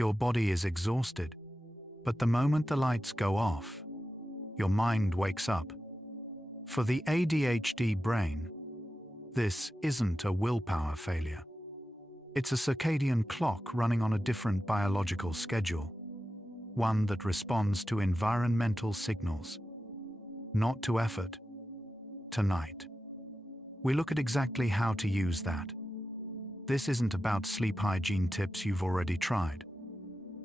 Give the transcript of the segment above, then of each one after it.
Your body is exhausted, but the moment the lights go off, your mind wakes up. For the ADHD brain, this isn't a willpower failure. It's a circadian clock running on a different biological schedule, one that responds to environmental signals, not to effort. Tonight, we look at exactly how to use that. This isn't about sleep hygiene tips you've already tried.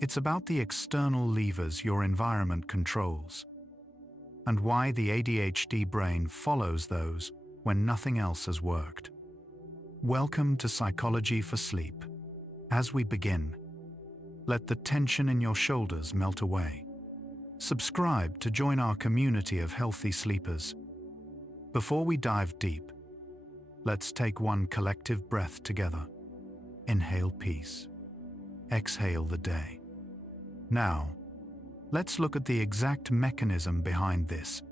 It's about the external levers your environment controls, and why the ADHD brain follows those when nothing else has worked. Welcome to Psychology for Sleep. As we begin, let the tension in your shoulders melt away. Subscribe to join our community of healthy sleepers. Before we dive deep, let's take one collective breath together. Inhale peace. Exhale the day. Now, let's look at the exact mechanism behind this.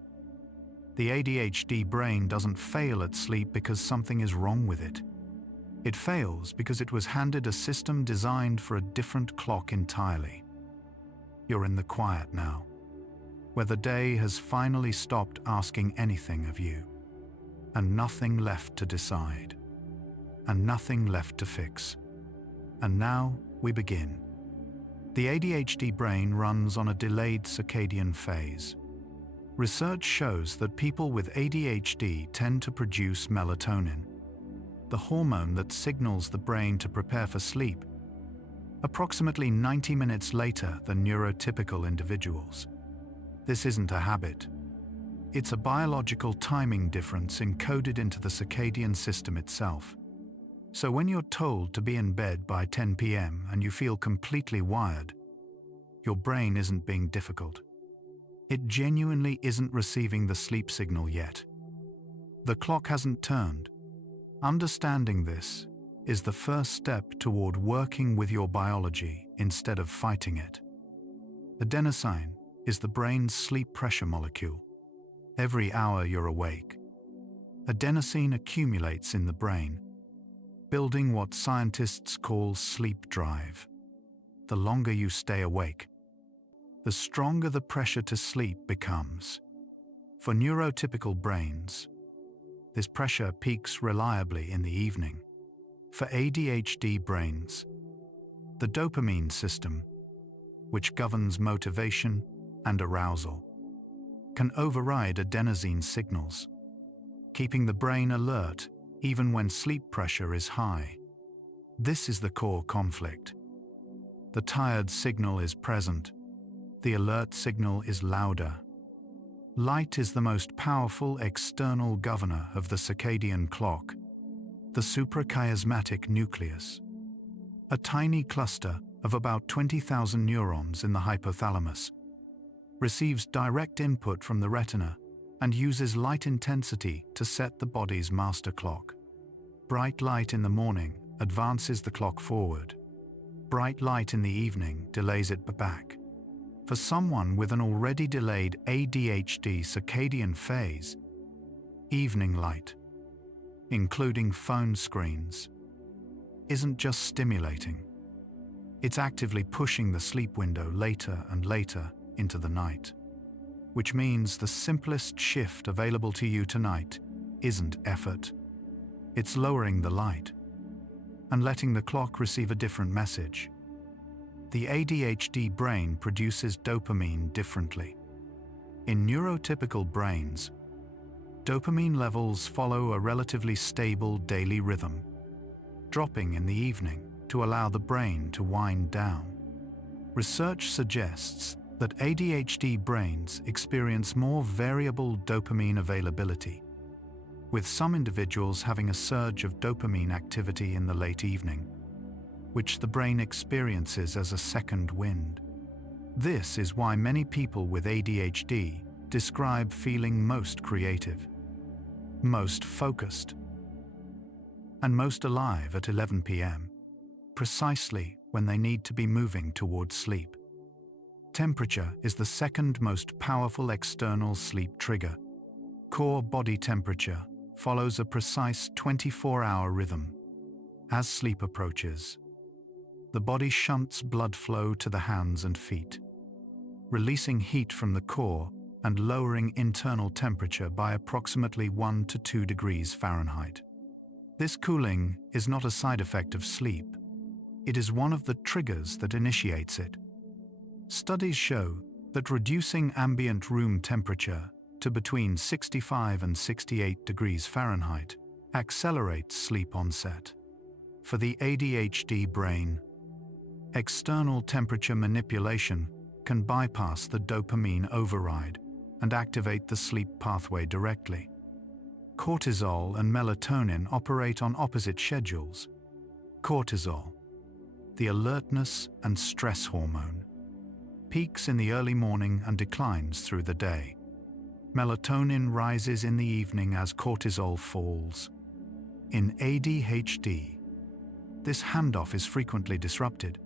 The ADHD brain doesn't fail at sleep because something is wrong with it. It fails because it was handed a system designed for a different clock entirely. You're in the quiet now, where the day has finally stopped asking anything of you, and nothing left to decide, and nothing left to fix. And now we begin. The ADHD brain runs on a delayed circadian phase. Research shows that people with ADHD tend to produce melatonin, the hormone that signals the brain to prepare for sleep, approximately 90 minutes later than neurotypical individuals. This isn't a habit. It's a biological timing difference encoded into the circadian system itself. So when you're told to be in bed by 10 p.m. and you feel completely wired, your brain isn't being difficult. It genuinely isn't receiving the sleep signal yet. The clock hasn't turned. Understanding this is the first step toward working with your biology instead of fighting it. Adenosine is the brain's sleep pressure molecule. Every hour you're awake, adenosine accumulates in the brain, building what scientists call sleep drive. The longer you stay awake, the stronger the pressure to sleep becomes. For neurotypical brains, this pressure peaks reliably in the evening. For ADHD brains, the dopamine system, which governs motivation and arousal, can override adenosine signals, keeping the brain alert even when sleep pressure is high. This is the core conflict. The tired signal is present. The alert signal is louder. Light is the most powerful external governor of the circadian clock, the suprachiasmatic nucleus, a tiny cluster of about 20,000 neurons in the hypothalamus, receives direct input from the retina and uses light intensity to set the body's master clock. Bright light in the morning advances the clock forward. Bright light in the evening delays it back. For someone with an already delayed ADHD circadian phase, evening light, including phone screens, isn't just stimulating. It's actively pushing the sleep window later and later into the night, which means the simplest shift available to you tonight isn't effort. It's lowering the light and letting the clock receive a different message. The ADHD brain produces dopamine differently. In neurotypical brains, dopamine levels follow a relatively stable daily rhythm, dropping in the evening to allow the brain to wind down. Research suggests that ADHD brains experience more variable dopamine availability, with some individuals having a surge of dopamine activity in the late evening, which the brain experiences as a second wind. This is why many people with ADHD describe feeling most creative, most focused, and most alive at 11 p.m., precisely when they need to be moving towards sleep. Temperature is the second most powerful external sleep trigger. Core body temperature follows a precise 24-hour rhythm. As sleep approaches, the body shunts blood flow to the hands and feet, releasing heat from the core and lowering internal temperature by approximately 1 to 2 degrees Fahrenheit. This cooling is not a side effect of sleep. It is one of the triggers that initiates it. Studies show that reducing ambient room temperature to between 65 and 68 degrees Fahrenheit accelerates sleep onset. For the ADHD brain, external temperature manipulation can bypass the dopamine override and activate the sleep pathway directly. Cortisol and melatonin operate on opposite schedules. Cortisol, the alertness and stress hormone, peaks in the early morning and declines through the day. Melatonin rises in the evening as cortisol falls. In ADHD, this handoff is frequently disrupted.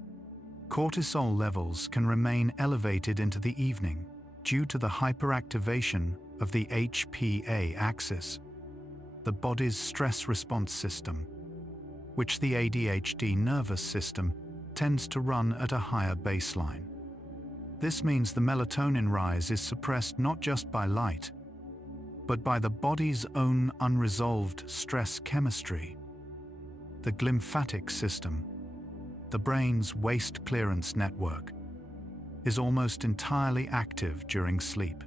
Cortisol levels can remain elevated into the evening due to the hyperactivation of the HPA axis, the body's stress response system, which the ADHD nervous system tends to run at a higher baseline. This means the melatonin rise is suppressed not just by light, but by the body's own unresolved stress chemistry. The glymphatic system, the brain's waste clearance network, is almost entirely active during sleep.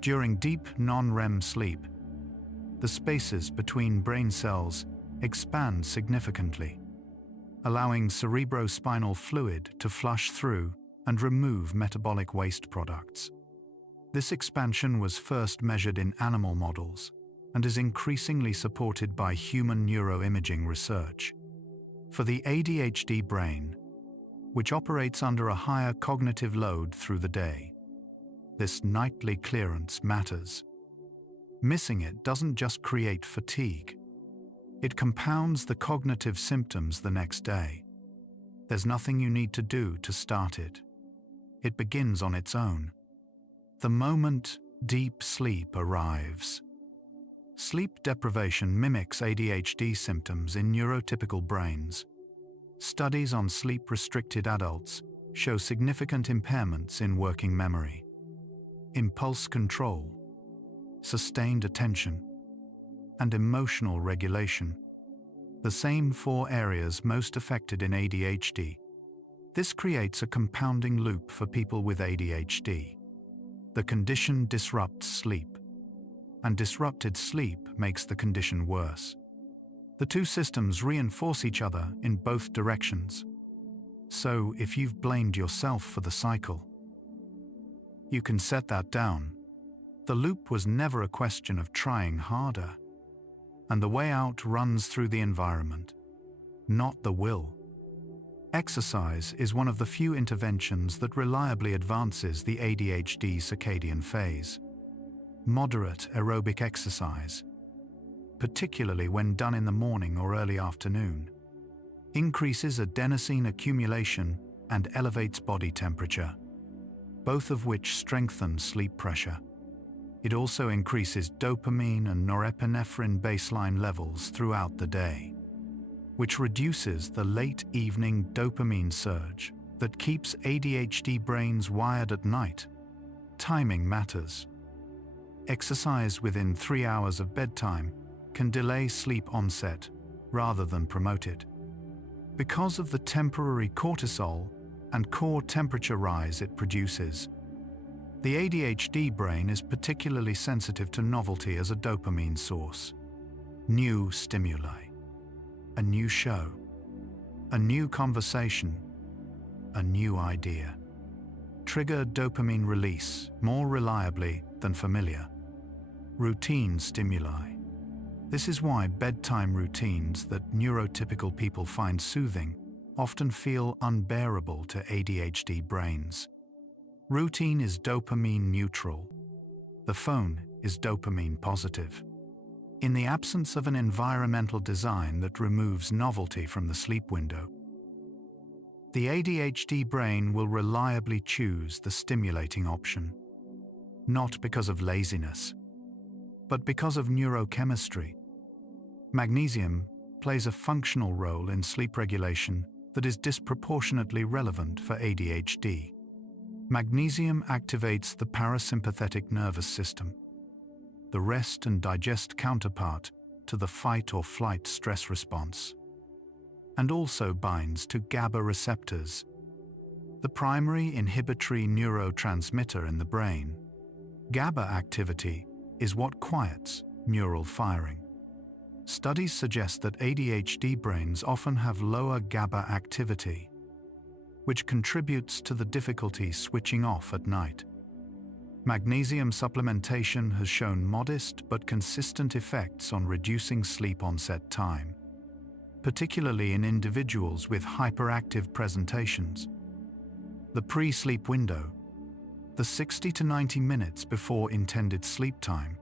During deep non-REM sleep, the spaces between brain cells expand significantly, allowing cerebrospinal fluid to flush through and remove metabolic waste products. This expansion was first measured in animal models and is increasingly supported by human neuroimaging research. For the ADHD brain, which operates under a higher cognitive load through the day, this nightly clearance matters. Missing it doesn't just create fatigue. It compounds the cognitive symptoms the next day. There's nothing you need to do to start it. It begins on its own. The moment deep sleep arrives. Sleep deprivation mimics ADHD symptoms in neurotypical brains. Studies on sleep-restricted adults show significant impairments in working memory, impulse control, sustained attention, and emotional regulation, the same 4 areas most affected in ADHD. This creates a compounding loop for people with ADHD. The condition disrupts sleep, and disrupted sleep makes the condition worse. The two systems reinforce each other in both directions. So, if you've blamed yourself for the cycle, you can set that down. The loop was never a question of trying harder, and the way out runs through the environment, not the will. Exercise is one of the few interventions that reliably advances the ADHD circadian phase. Moderate aerobic exercise, particularly when done in the morning or early afternoon, increases adenosine accumulation and elevates body temperature, both of which strengthen sleep pressure. It also increases dopamine and norepinephrine baseline levels throughout the day, which reduces the late evening dopamine surge that keeps ADHD brains wired at night. Timing matters. Exercise within 3 hours of bedtime can delay sleep onset rather than promote it. Because of the temporary cortisol and core temperature rise it produces, the ADHD brain is particularly sensitive to novelty as a dopamine source. New stimuli, a new show, a new conversation, a new idea trigger dopamine release more reliably than familiar, routine stimuli. This is why bedtime routines that neurotypical people find soothing often feel unbearable to ADHD brains. Routine is dopamine neutral. The phone is dopamine positive. In the absence of an environmental design that removes novelty from the sleep window, the ADHD brain will reliably choose the stimulating option, not because of laziness, but because of neurochemistry. Magnesium plays a functional role in sleep regulation that is disproportionately relevant for ADHD. Magnesium activates the parasympathetic nervous system, the rest and digest counterpart to the fight or flight stress response, and also binds to GABA receptors, the primary inhibitory neurotransmitter in the brain. GABA activity is what quiets neural firing. Studies suggest that ADHD brains often have lower GABA activity, which contributes to the difficulty switching off at night. Magnesium supplementation has shown modest but consistent effects on reducing sleep onset time, particularly in individuals with hyperactive presentations. The pre-sleep window, the 60 to 90 minutes before intended sleep time,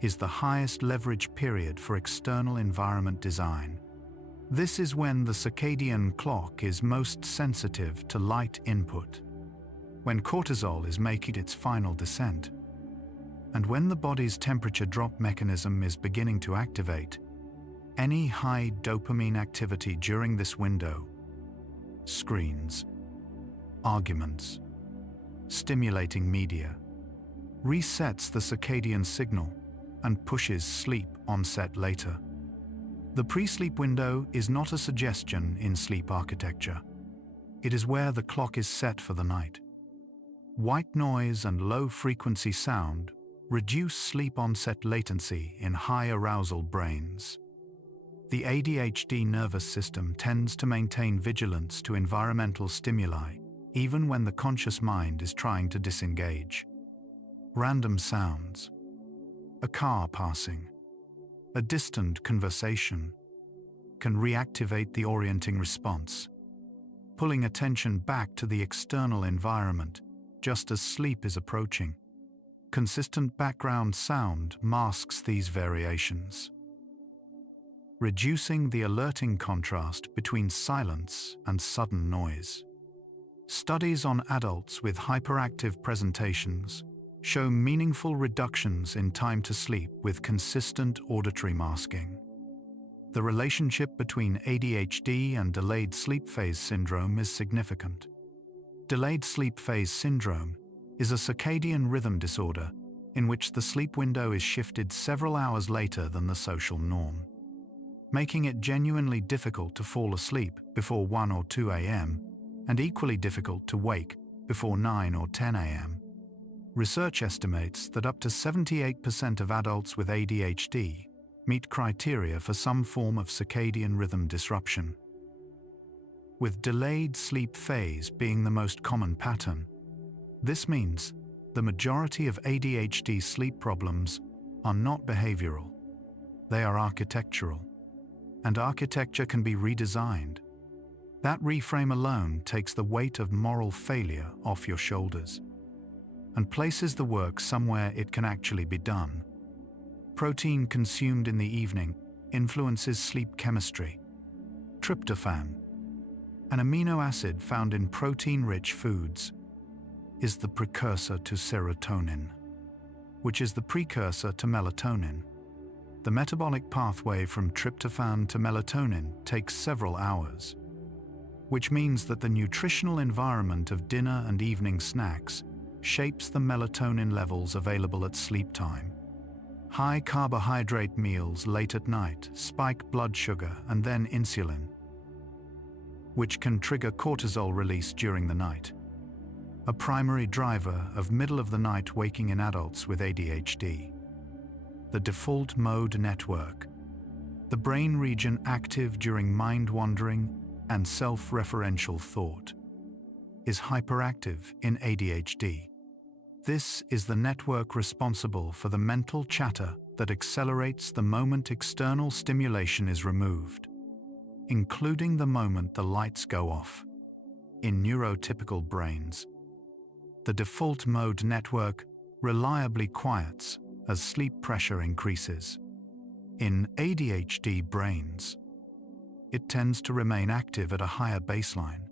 is the highest leverage period for external environment design. This is when the circadian clock is most sensitive to light input, when cortisol is making its final descent, and when the body's temperature drop mechanism is beginning to activate. Any high dopamine activity during this window, screens, arguments, stimulating media, resets the circadian signal and pushes sleep onset later. The pre-sleep window is not a suggestion in sleep architecture. It is where the clock is set for the night. White noise and low-frequency sound reduce sleep onset latency in high-arousal brains. The ADHD nervous system tends to maintain vigilance to environmental stimuli, even when the conscious mind is trying to disengage. Random sounds, a car passing, a distant conversation, can reactivate the orienting response, pulling attention back to the external environment just as sleep is approaching. Consistent background sound masks these variations, reducing the alerting contrast between silence and sudden noise. Studies on adults with hyperactive presentations show meaningful reductions in time to sleep with consistent auditory masking. The relationship between ADHD and delayed sleep phase syndrome is significant. Delayed sleep phase syndrome is a circadian rhythm disorder in which the sleep window is shifted several hours later than the social norm, making it genuinely difficult to fall asleep before 1 or 2 a.m. and equally difficult to wake before 9 or 10 a.m. Research estimates that up to 78% of adults with ADHD meet criteria for some form of circadian rhythm disruption, with delayed sleep phase being the most common pattern. This means the majority of ADHD sleep problems are not behavioral, they are architectural, and architecture can be redesigned. That reframe alone takes the weight of moral failure off your shoulders and places the work somewhere it can actually be done. Protein consumed in the evening influences sleep chemistry. Tryptophan, an amino acid found in protein-rich foods, is the precursor to serotonin, which is the precursor to melatonin. The metabolic pathway from tryptophan to melatonin takes several hours, which means that the nutritional environment of dinner and evening snacks shapes the melatonin levels available at sleep time. High carbohydrate meals late at night spike blood sugar and then insulin, which can trigger cortisol release during the night, a primary driver of middle-of-the-night waking in adults with ADHD. The default mode network, the brain region active during mind-wandering and self-referential thought, is hyperactive in ADHD. This is the network responsible for the mental chatter that accelerates the moment external stimulation is removed, including the moment the lights go off. In neurotypical brains, the default mode network reliably quiets as sleep pressure increases. In ADHD brains, it tends to remain active at a higher baseline,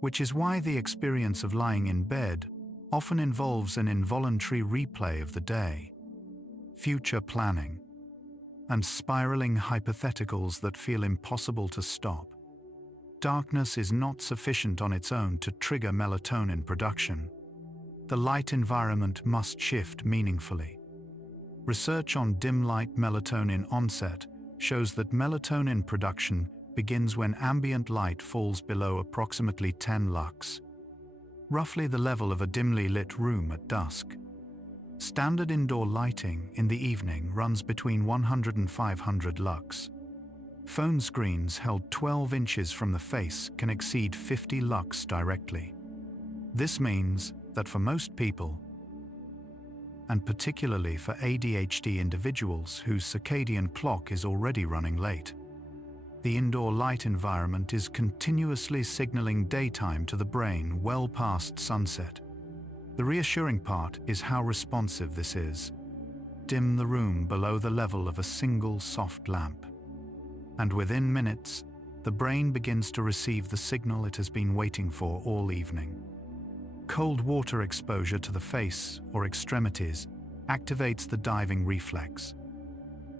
which is why the experience of lying in bed often involves an involuntary replay of the day, future planning, and spiraling hypotheticals that feel impossible to stop. darkness is not sufficient on its own to trigger melatonin production. The light environment must shift meaningfully. Research on dim light melatonin onset shows that melatonin production begins when ambient light falls below approximately 10 lux, roughly the level of a dimly lit room at dusk. Standard indoor lighting in the evening runs between 100 and 500 lux. Phone screens held 12 inches from the face can exceed 50 lux directly. This means that for most people, and particularly for ADHD individuals whose circadian clock is already running late, the indoor light environment is continuously signaling daytime to the brain well past sunset. The reassuring part is how responsive this is. Dim the room below the level of a single soft lamp, and within minutes, the brain begins to receive the signal it has been waiting for all evening. Cold water exposure to the face or extremities activates the diving reflex,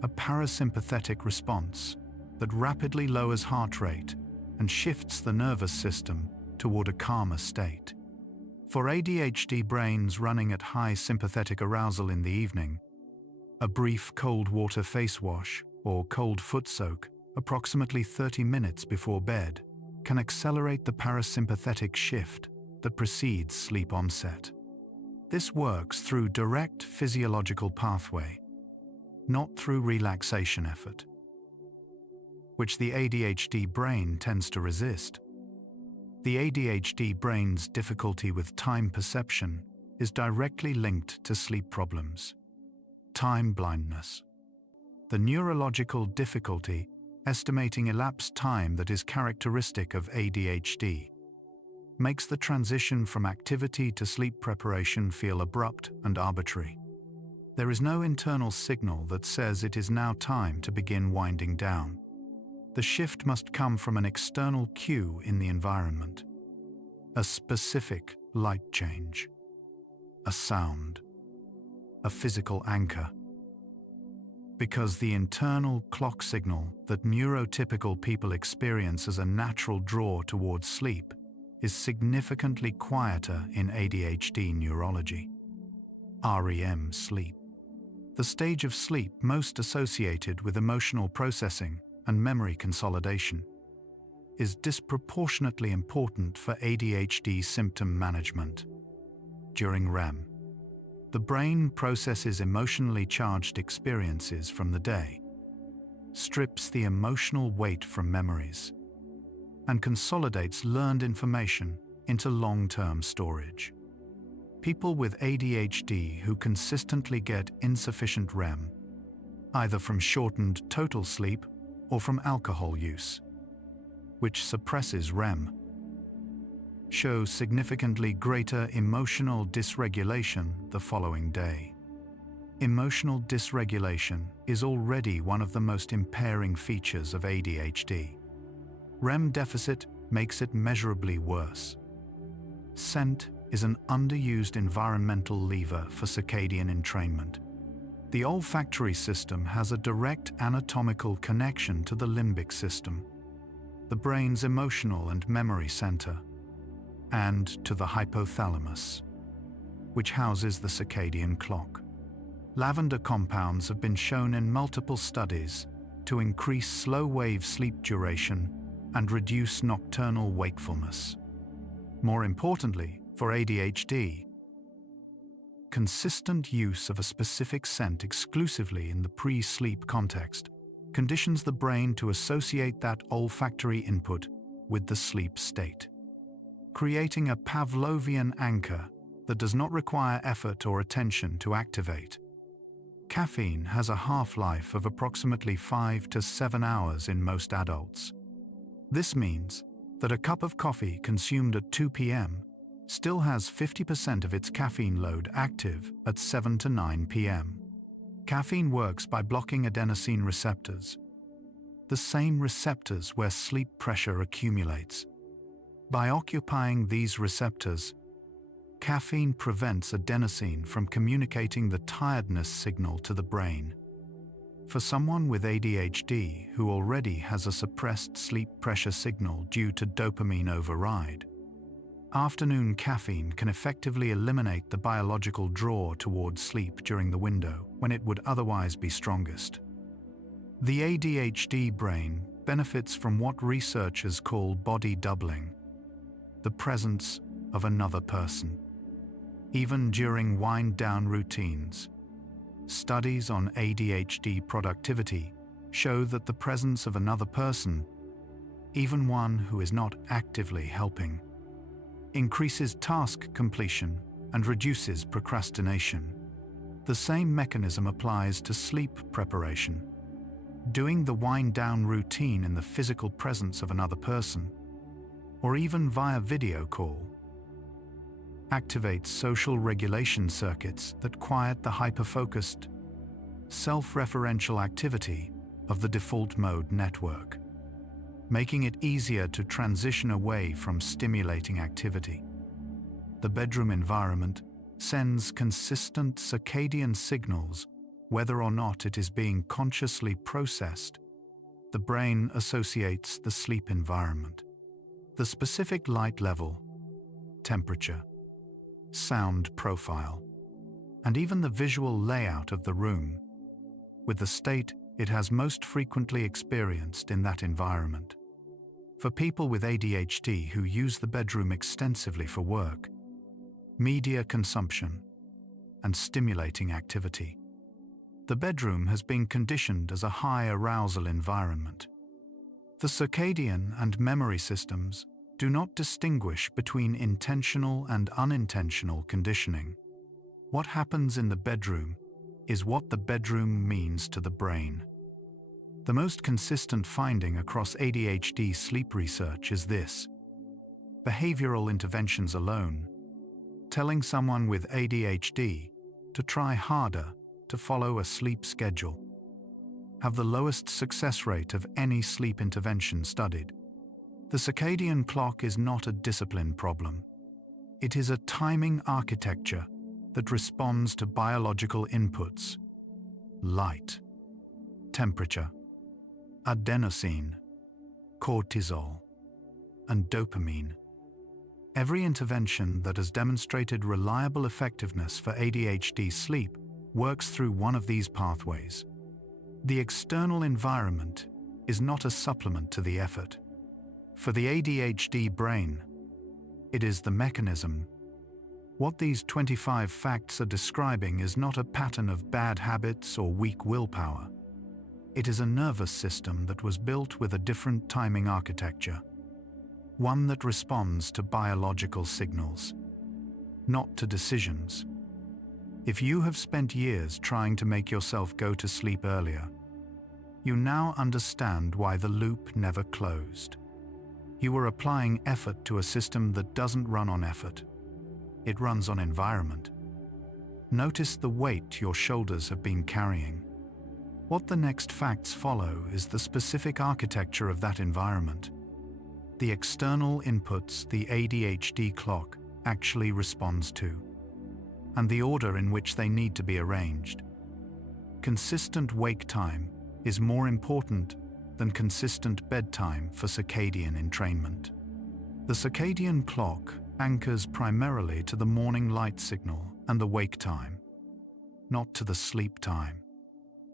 a parasympathetic response that rapidly lowers heart rate and shifts the nervous system toward a calmer state. For ADHD brains running at high sympathetic arousal in the evening, a brief cold water face wash or cold foot soak approximately 30 minutes before bed can accelerate the parasympathetic shift that precedes sleep onset. This works through direct physiological pathway, not through relaxation effort, which the ADHD brain tends to resist. The ADHD brain's difficulty with time perception is directly linked to sleep problems. Time blindness. The neurological difficulty estimating elapsed time that is characteristic of ADHD makes the transition from activity to sleep preparation feel abrupt and arbitrary. There is no internal signal that says it is now time to begin winding down. The shift must come from an external cue in the environment. A specific light change, a sound, a physical anchor. Because the internal clock signal that neurotypical people experience as a natural draw towards sleep is significantly quieter in ADHD neurology. REM sleep. The stage of sleep most associated with emotional processing and memory consolidation is disproportionately important for ADHD symptom management. During REM, the brain processes emotionally charged experiences from the day, strips the emotional weight from memories, and consolidates learned information into long-term storage. People with ADHD who consistently get insufficient REM, either from shortened total sleep or from alcohol use, which suppresses REM, show significantly greater emotional dysregulation the following day. Emotional dysregulation is already one of the most impairing features of ADHD. REM deficit makes it measurably worse. Scent is an underused environmental lever for circadian entrainment. The olfactory system has a direct anatomical connection to the limbic system, the brain's emotional and memory center, and to the hypothalamus, which houses the circadian clock. Lavender compounds have been shown in multiple studies to increase slow-wave sleep duration and reduce nocturnal wakefulness. More importantly, for ADHD, consistent use of a specific scent exclusively in the pre-sleep context conditions the brain to associate that olfactory input with the sleep state, creating a Pavlovian anchor that does not require effort or attention to activate. Caffeine has a half-life of approximately 5 to 7 hours in most adults. This means that a cup of coffee consumed at 2 p.m. still has 50% of its caffeine load active at 7 to 9 p.m. Caffeine works by blocking adenosine receptors, the same receptors where sleep pressure accumulates. By occupying these receptors, caffeine prevents adenosine from communicating the tiredness signal to the brain. For someone with ADHD who already has a suppressed sleep pressure signal due to dopamine override, afternoon caffeine can effectively eliminate the biological draw towards sleep during the window when it would otherwise be strongest. The ADHD brain benefits from what researchers call body doubling, the presence of another person. Even during wind-down routines, studies on ADHD productivity show that the presence of another person, even one who is not actively helping, increases task completion and reduces procrastination. The same mechanism applies to sleep preparation. Doing the wind-down routine in the physical presence of another person, or even via video call, activates social regulation circuits that quiet the hyper-focused, self-referential activity of the default mode network, making it easier to transition away from stimulating activity. The bedroom environment sends consistent circadian signals whether or not it is being consciously processed. The brain associates the sleep environment, the specific light level, temperature, sound profile, and even the visual layout of the room, with the state it has most frequently experienced in that environment. For people with ADHD who use the bedroom extensively for work, media consumption, and stimulating activity, the bedroom has been conditioned as a high arousal environment. The circadian and memory systems do not distinguish between intentional and unintentional conditioning. What happens in the bedroom is what the bedroom means to the brain. The most consistent finding across ADHD sleep research is this: behavioral interventions alone, telling someone with ADHD to try harder to follow a sleep schedule, have the lowest success rate of any sleep intervention studied. The circadian clock is not a discipline problem. It is a timing architecture that responds to biological inputs: light, temperature, adenosine, cortisol, and dopamine. Every intervention that has demonstrated reliable effectiveness for ADHD sleep works through one of these pathways. The external environment is not a supplement to the effort. For the ADHD brain, it is the mechanism. What these 25 facts are describing is not a pattern of bad habits or weak willpower. It is a nervous system that was built with a different timing architecture, one that responds to biological signals, not to decisions. If you have spent years trying to make yourself go to sleep earlier, you now understand why the loop never closed. You were applying effort to a system that doesn't run on effort. It runs on environment. Notice the weight your shoulders have been carrying. What the next facts follow is the specific architecture of that environment. The external inputs the ADHD clock actually responds to, and the order in which they need to be arranged. Consistent wake time is more important than consistent bedtime for circadian entrainment. The circadian clock anchors primarily to the morning light signal and the wake time, not to the sleep time.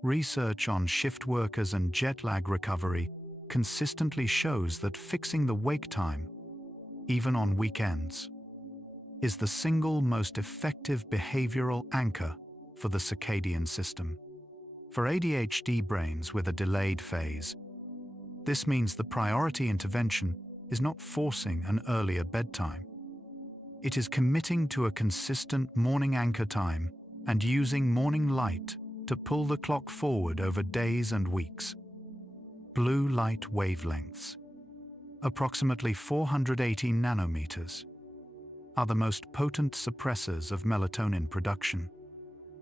Research on shift workers and jet lag recovery consistently shows that fixing the wake time, even on weekends, is the single most effective behavioral anchor for the circadian system. For ADHD brains with a delayed phase, this means the priority intervention is not forcing an earlier bedtime. It is committing to a consistent morning anchor time and using morning light to pull the clock forward over days and weeks. Blue light wavelengths, approximately 480 nanometers, are the most potent suppressors of melatonin production.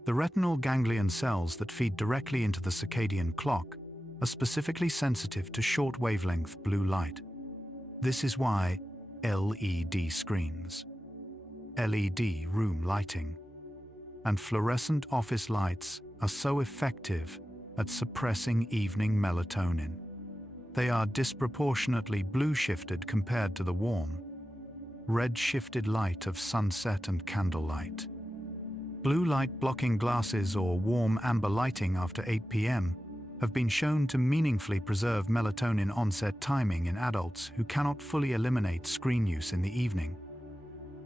The retinal ganglion cells that feed directly into the circadian clock are specifically sensitive to short wavelength blue light. This is why LED screens, LED room lighting, and fluorescent office lights are so effective at suppressing evening melatonin. They are disproportionately blue-shifted compared to the warm, red-shifted light of sunset and candlelight. Blue light blocking glasses or warm amber lighting after 8 p.m. have been shown to meaningfully preserve melatonin onset timing in adults who cannot fully eliminate screen use in the evening.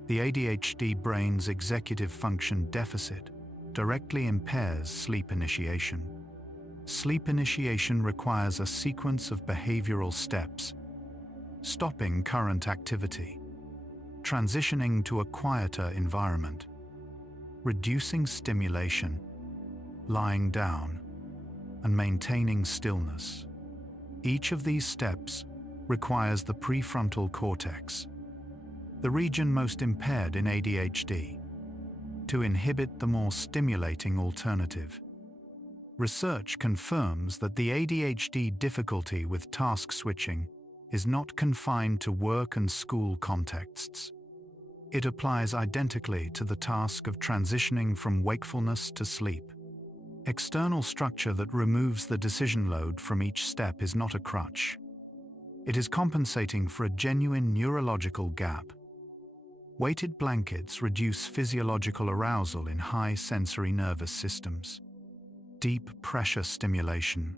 The ADHD brain's executive function deficit directly impairs sleep initiation. Sleep initiation requires a sequence of behavioral steps: stopping current activity, transitioning to a quieter environment, reducing stimulation, lying down, and maintaining stillness. Each of these steps requires the prefrontal cortex, the region most impaired in ADHD, to inhibit the more stimulating alternative. Research confirms that the ADHD difficulty with task switching is not confined to work and school contexts. It applies identically to the task of transitioning from wakefulness to sleep. External structure that removes the decision load from each step is not a crutch. It is compensating for a genuine neurological gap. Weighted blankets reduce physiological arousal in high sensory nervous systems. Deep pressure stimulation,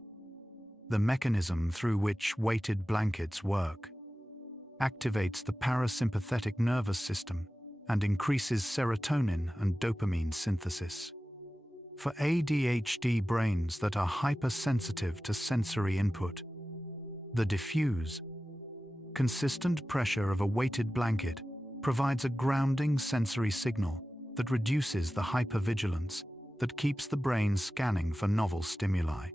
the mechanism through which weighted blankets work, activates the parasympathetic nervous system and increases serotonin and dopamine synthesis. For ADHD brains that are hypersensitive to sensory input, the diffuse, consistent pressure of a weighted blanket provides a grounding sensory signal that reduces the hypervigilance that keeps the brain scanning for novel stimuli.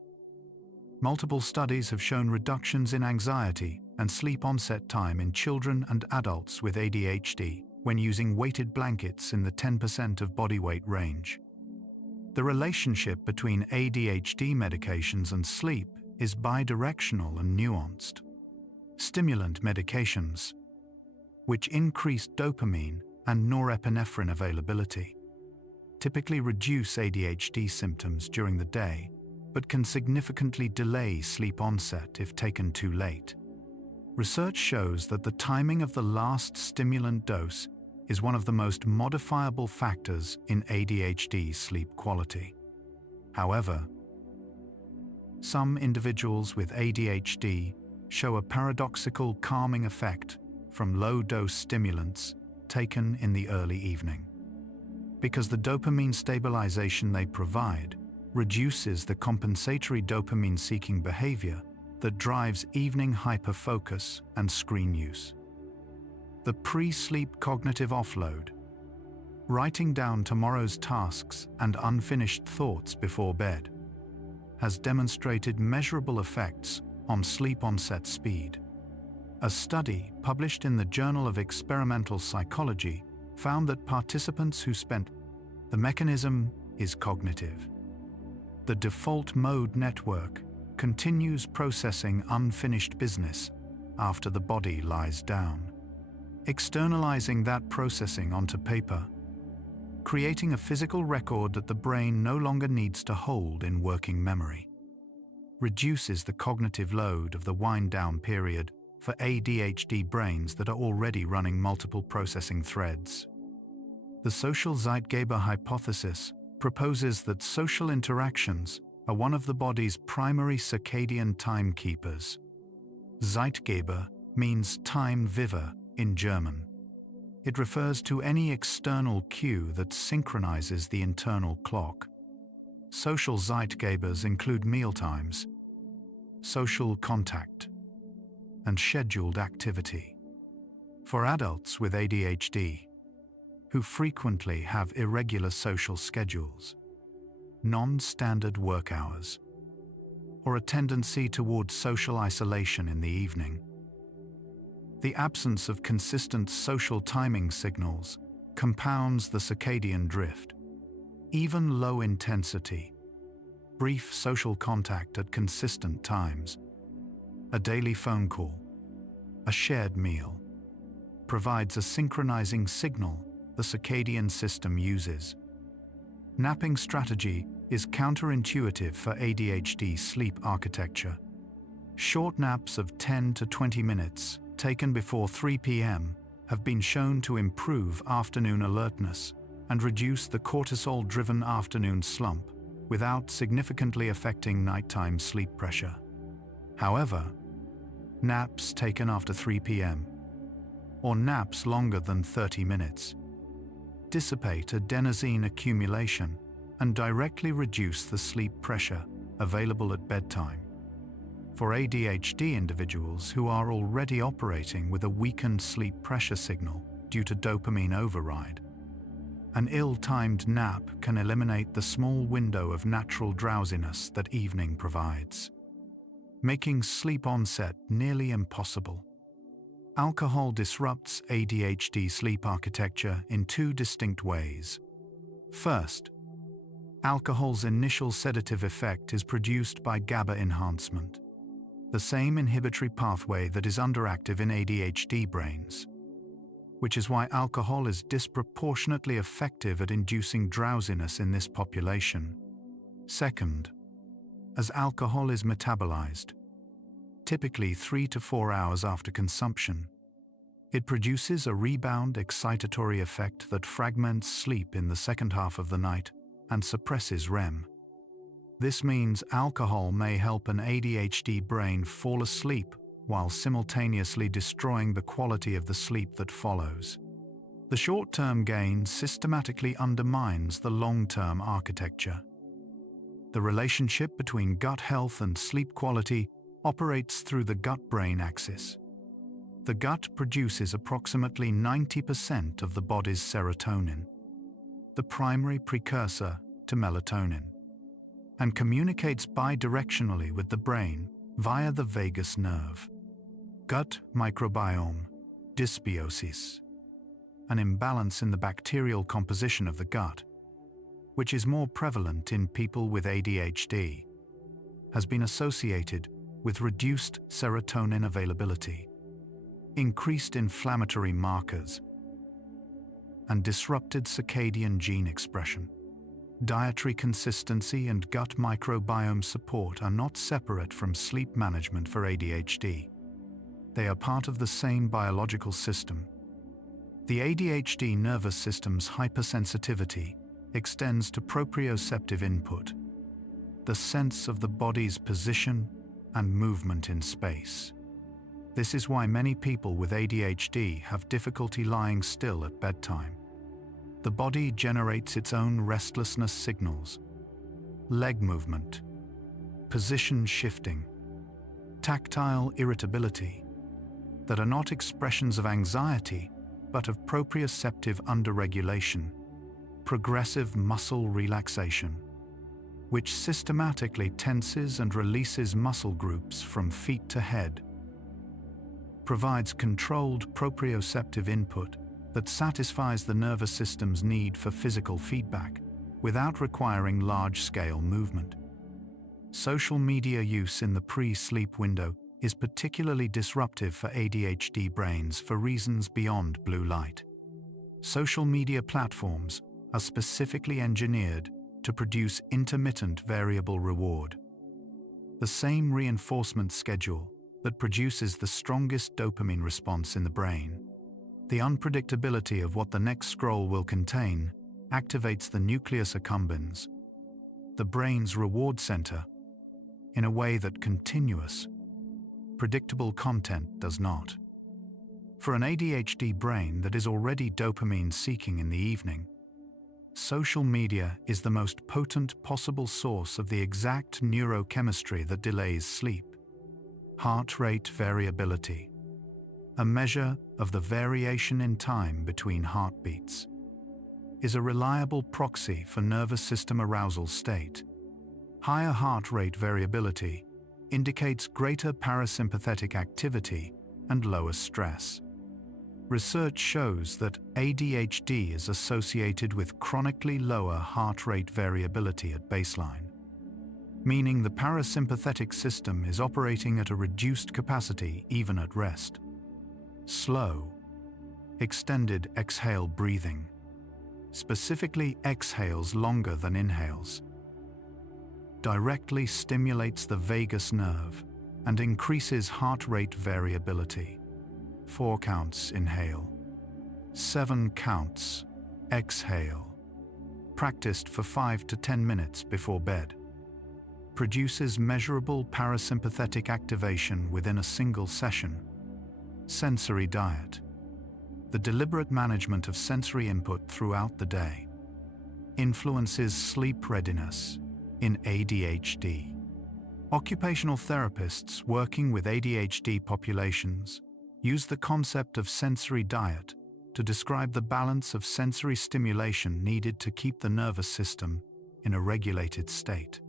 Multiple studies have shown reductions in anxiety and sleep onset time in children and adults with ADHD when using weighted blankets in the 10% of body weight range. The relationship between ADHD medications and sleep is bidirectional and nuanced. Stimulant medications, which increase dopamine and norepinephrine availability, typically reduce ADHD symptoms during the day, but can significantly delay sleep onset if taken too late. Research shows that the timing of the last stimulant dose is one of the most modifiable factors in ADHD sleep quality. However, some individuals with ADHD show a paradoxical calming effect from low-dose stimulants taken in the early evening, because the dopamine stabilization they provide reduces the compensatory dopamine-seeking behavior that drives evening hyperfocus and screen use. The pre-sleep cognitive offload, writing down tomorrow's tasks and unfinished thoughts before bed, has demonstrated measurable effects on sleep onset speed. A study published in the Journal of Experimental Psychology found that participants who spent the mechanism is cognitive. The default mode network continues processing unfinished business after the body lies down, externalizing that processing onto paper, creating a physical record that the brain no longer needs to hold in working memory, reduces the cognitive load of the wind-down period for ADHD brains that are already running multiple processing threads. The social Zeitgeber hypothesis proposes that social interactions are one of the body's primary circadian timekeepers. Zeitgeber means time viver in German. It refers to any external cue that synchronizes the internal clock. Social Zeitgebers include mealtimes, social contact, and scheduled activity. For adults with ADHD, who frequently have irregular social schedules, non-standard work hours, or a tendency toward social isolation in the evening, the absence of consistent social timing signals compounds the circadian drift. Even low-intensity, brief social contact at consistent times, a daily phone call, a shared meal, provides a synchronizing signal the circadian system uses. napping strategy is counterintuitive for ADHD sleep architecture. Short naps of 10 to 20 minutes, taken before 3 p.m., have been shown to improve afternoon alertness and reduce the cortisol-driven afternoon slump without significantly affecting nighttime sleep pressure. However, naps taken after 3 p.m. or naps longer than 30 minutes dissipate adenosine accumulation and directly reduce the sleep pressure available at bedtime. For ADHD individuals who are already operating with a weakened sleep pressure signal due to dopamine override, an ill-timed nap can eliminate the small window of natural drowsiness that evening provides, making sleep onset nearly impossible. Alcohol disrupts ADHD sleep architecture in two distinct ways. First, alcohol's initial sedative effect is produced by GABA enhancement, the same inhibitory pathway that is underactive in ADHD brains, which is why alcohol is disproportionately effective at inducing drowsiness in this population. Second, as alcohol is metabolized, typically 3 to 4 hours after consumption, it produces a rebound excitatory effect that fragments sleep in the second half of the night and suppresses REM. This means alcohol may help an ADHD brain fall asleep while simultaneously destroying the quality of the sleep that follows. The short-term gain systematically undermines the long-term architecture. The relationship between gut health and sleep quality operates through the gut-brain axis. The gut produces approximately 90% of the body's serotonin, the primary precursor to melatonin, and communicates bidirectionally with the brain via the vagus nerve. Gut microbiome dysbiosis, an imbalance in the bacterial composition of the gut, which is more prevalent in people with ADHD, has been associated with reduced serotonin availability, increased inflammatory markers, and disrupted circadian gene expression. Dietary consistency and gut microbiome support are not separate from sleep management for ADHD. They are part of the same biological system. The ADHD nervous system's hypersensitivity extends to proprioceptive input, the sense of the body's position and movement in space. This is why many people with ADHD have difficulty lying still at bedtime. The body generates its own restlessness signals, leg movement, position shifting, tactile irritability, that are not expressions of anxiety, but of proprioceptive underregulation, progressive muscle relaxation, which systematically tenses and releases muscle groups from feet to head, provides controlled proprioceptive input that satisfies the nervous system's need for physical feedback without requiring large-scale movement. Social media use in the pre-sleep window is particularly disruptive for ADHD brains for reasons beyond blue light. Social media platforms are specifically engineered to produce intermittent variable reward, the same reinforcement schedule that produces the strongest dopamine response in the brain. The unpredictability of what the next scroll will contain activates the nucleus accumbens, the brain's reward center, in a way that continuous, predictable content does not. For an ADHD brain that is already dopamine-seeking in the evening, social media is the most potent possible source of the exact neurochemistry that delays sleep. Heart rate variability, a measure of the variation in time between heartbeats, is a reliable proxy for nervous system arousal state. Higher heart rate variability indicates greater parasympathetic activity and lower stress. Research shows that ADHD is associated with chronically lower heart rate variability at baseline, meaning the parasympathetic system is operating at a reduced capacity even at rest. Slow, extended exhale breathing, specifically exhales longer than inhales, directly stimulates the vagus nerve and increases heart rate variability. 4 counts inhale, 7 counts exhale, practiced for 5 to 10 minutes before bed, produces measurable parasympathetic activation within a single session. Sensory diet. The deliberate management of sensory input throughout the day influences sleep readiness in ADHD. Occupational therapists working with ADHD populations use the concept of sensory diet to describe the balance of sensory stimulation needed to keep the nervous system in a regulated state.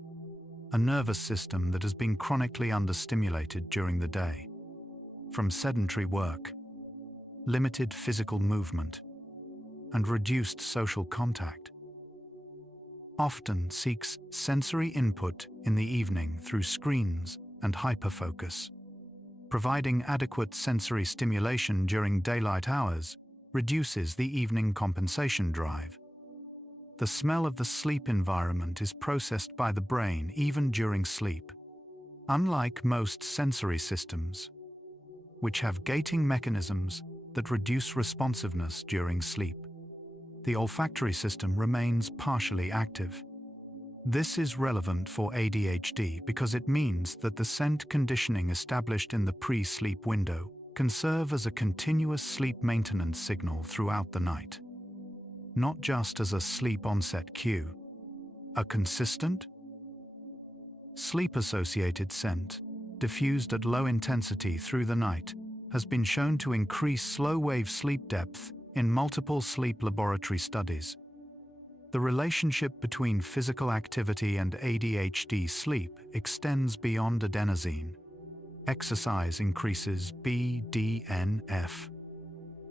A nervous system that has been chronically understimulated during the day, from sedentary work, limited physical movement, and reduced social contact, often seeks sensory input in the evening through screens and hyperfocus. Providing adequate sensory stimulation during daylight hours reduces the evening compensation drive. The smell of the sleep environment is processed by the brain even during sleep. Unlike most sensory systems, which have gating mechanisms that reduce responsiveness during sleep, the olfactory system remains partially active. This is relevant for ADHD because it means that the scent conditioning established in the pre-sleep window can serve as a continuous sleep maintenance signal throughout the night, not just as a sleep onset cue. A consistent, sleep-associated scent, diffused at low intensity through the night, has been shown to increase slow-wave sleep depth in multiple sleep laboratory studies. The relationship between physical activity and ADHD sleep extends beyond adenosine. Exercise increases BDNF,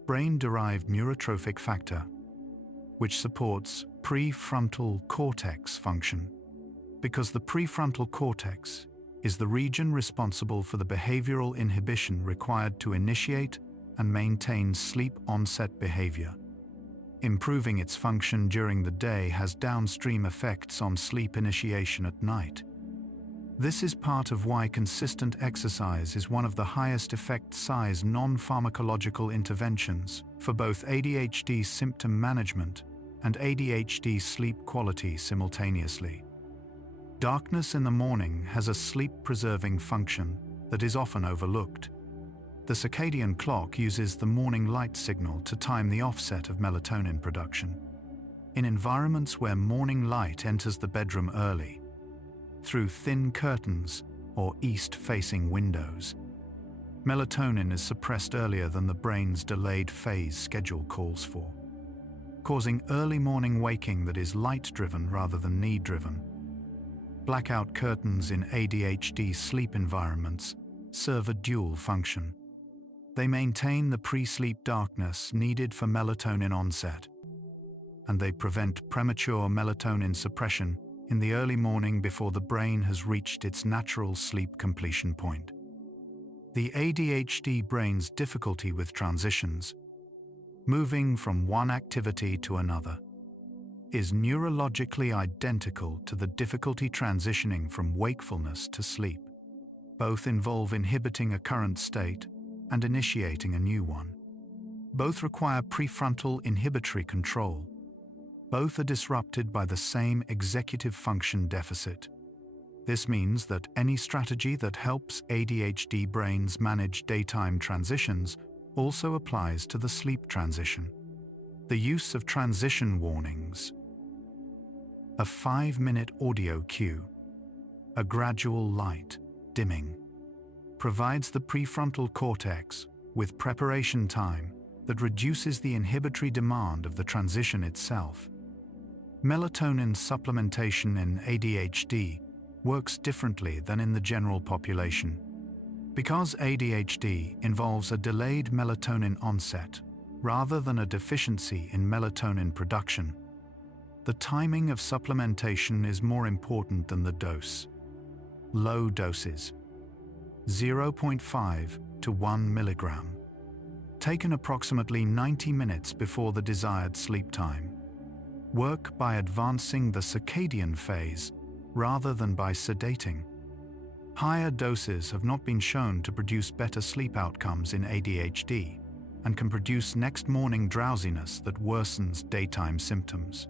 brain-derived neurotrophic factor, which supports prefrontal cortex function, because the prefrontal cortex is the region responsible for the behavioral inhibition required to initiate and maintain sleep onset behavior. Improving its function during the day has downstream effects on sleep initiation at night. This is part of why consistent exercise is one of the highest effect size non-pharmacological interventions for both ADHD symptom management and ADHD sleep quality simultaneously. Darkness in the morning has a sleep-preserving function that is often overlooked. The circadian clock uses the morning light signal to time the offset of melatonin production. In environments where morning light enters the bedroom early, through thin curtains or east-facing windows, melatonin is suppressed earlier than the brain's delayed phase schedule calls for, causing early morning waking that is light-driven rather than need-driven. Blackout curtains in ADHD sleep environments serve a dual function. They maintain the pre-sleep darkness needed for melatonin onset, and they prevent premature melatonin suppression in the early morning before the brain has reached its natural sleep completion point. The ADHD brain's difficulty with transitions, moving from one activity to another, is neurologically identical to the difficulty transitioning from wakefulness to sleep. Both involve inhibiting a current state and initiating a new one. Both require prefrontal inhibitory control. Both are disrupted by the same executive function deficit. This means that any strategy that helps ADHD brains manage daytime transitions also applies to the sleep transition. The use of transition warnings, a 5-minute audio cue, a gradual light dimming, provides the prefrontal cortex with preparation time that reduces the inhibitory demand of the transition itself. Melatonin supplementation in ADHD works differently than in the general population. Because ADHD involves a delayed melatonin onset rather than a deficiency in melatonin production, the timing of supplementation is more important than the dose. Low doses, 0.5 to 1 milligram, taken approximately 90 minutes before the desired sleep time, work by advancing the circadian phase rather than by sedating. Higher doses have not been shown to produce better sleep outcomes in ADHD and can produce next morning drowsiness that worsens daytime symptoms.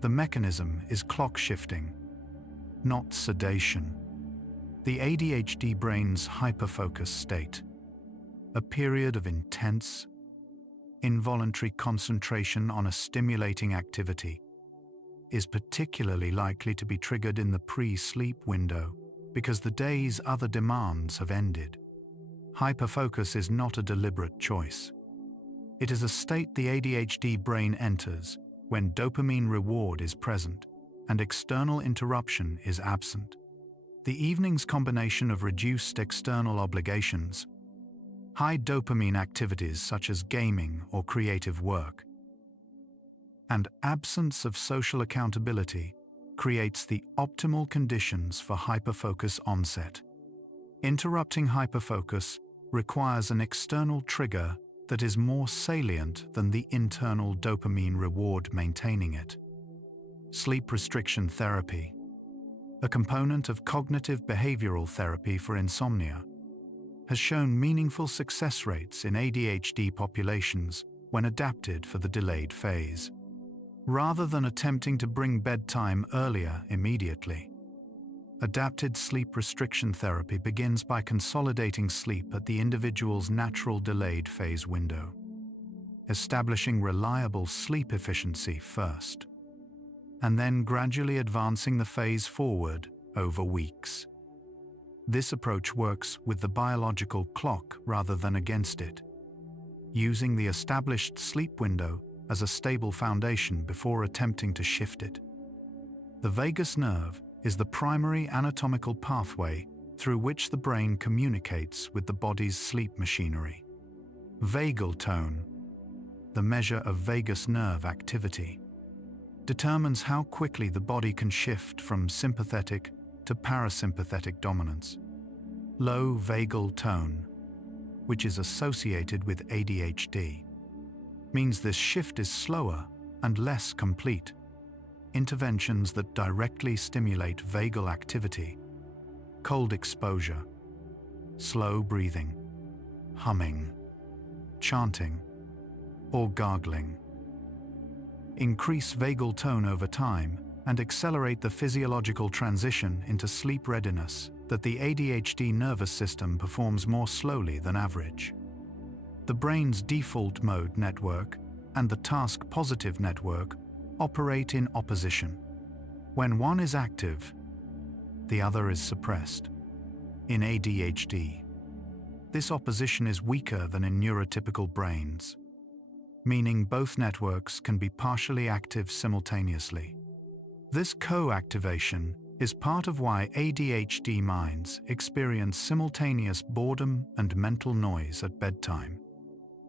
The mechanism is clock shifting, not sedation. The ADHD brain's hyperfocus state, a period of intense, involuntary concentration on a stimulating activity, is particularly likely to be triggered in the pre-sleep window because the day's other demands have ended. Hyperfocus is not a deliberate choice. It is a state the ADHD brain enters when dopamine reward is present and external interruption is absent. The evening's combination of reduced external obligations, high dopamine activities such as gaming or creative work, and absence of social accountability creates the optimal conditions for hyperfocus onset. Interrupting hyperfocus requires an external trigger that is more salient than the internal dopamine reward maintaining it. Sleep restriction therapy, a component of cognitive behavioral therapy for insomnia, has shown meaningful success rates in ADHD populations when adapted for the delayed phase. Rather than attempting to bring bedtime earlier immediately, adapted sleep restriction therapy begins by consolidating sleep at the individual's natural delayed phase window, establishing reliable sleep efficiency first, and then gradually advancing the phase forward over weeks. This approach works with the biological clock rather than against it, using the established sleep window as a stable foundation before attempting to shift it. The vagus nerve is the primary anatomical pathway through which the brain communicates with the body's sleep machinery. Vagal tone, the measure of vagus nerve activity, determines how quickly the body can shift from sympathetic to parasympathetic dominance. Low vagal tone, which is associated with ADHD, means this shift is slower and less complete. Interventions that directly stimulate vagal activity, cold exposure, slow breathing, humming, chanting, or gargling, increase vagal tone over time and accelerate the physiological transition into sleep readiness that the ADHD nervous system performs more slowly than average. The brain's default mode network and the task-positive network operate in opposition. When one is active, the other is suppressed. In ADHD, this opposition is weaker than in neurotypical brains, meaning both networks can be partially active simultaneously. This co-activation is part of why ADHD minds experience simultaneous boredom and mental noise at bedtime.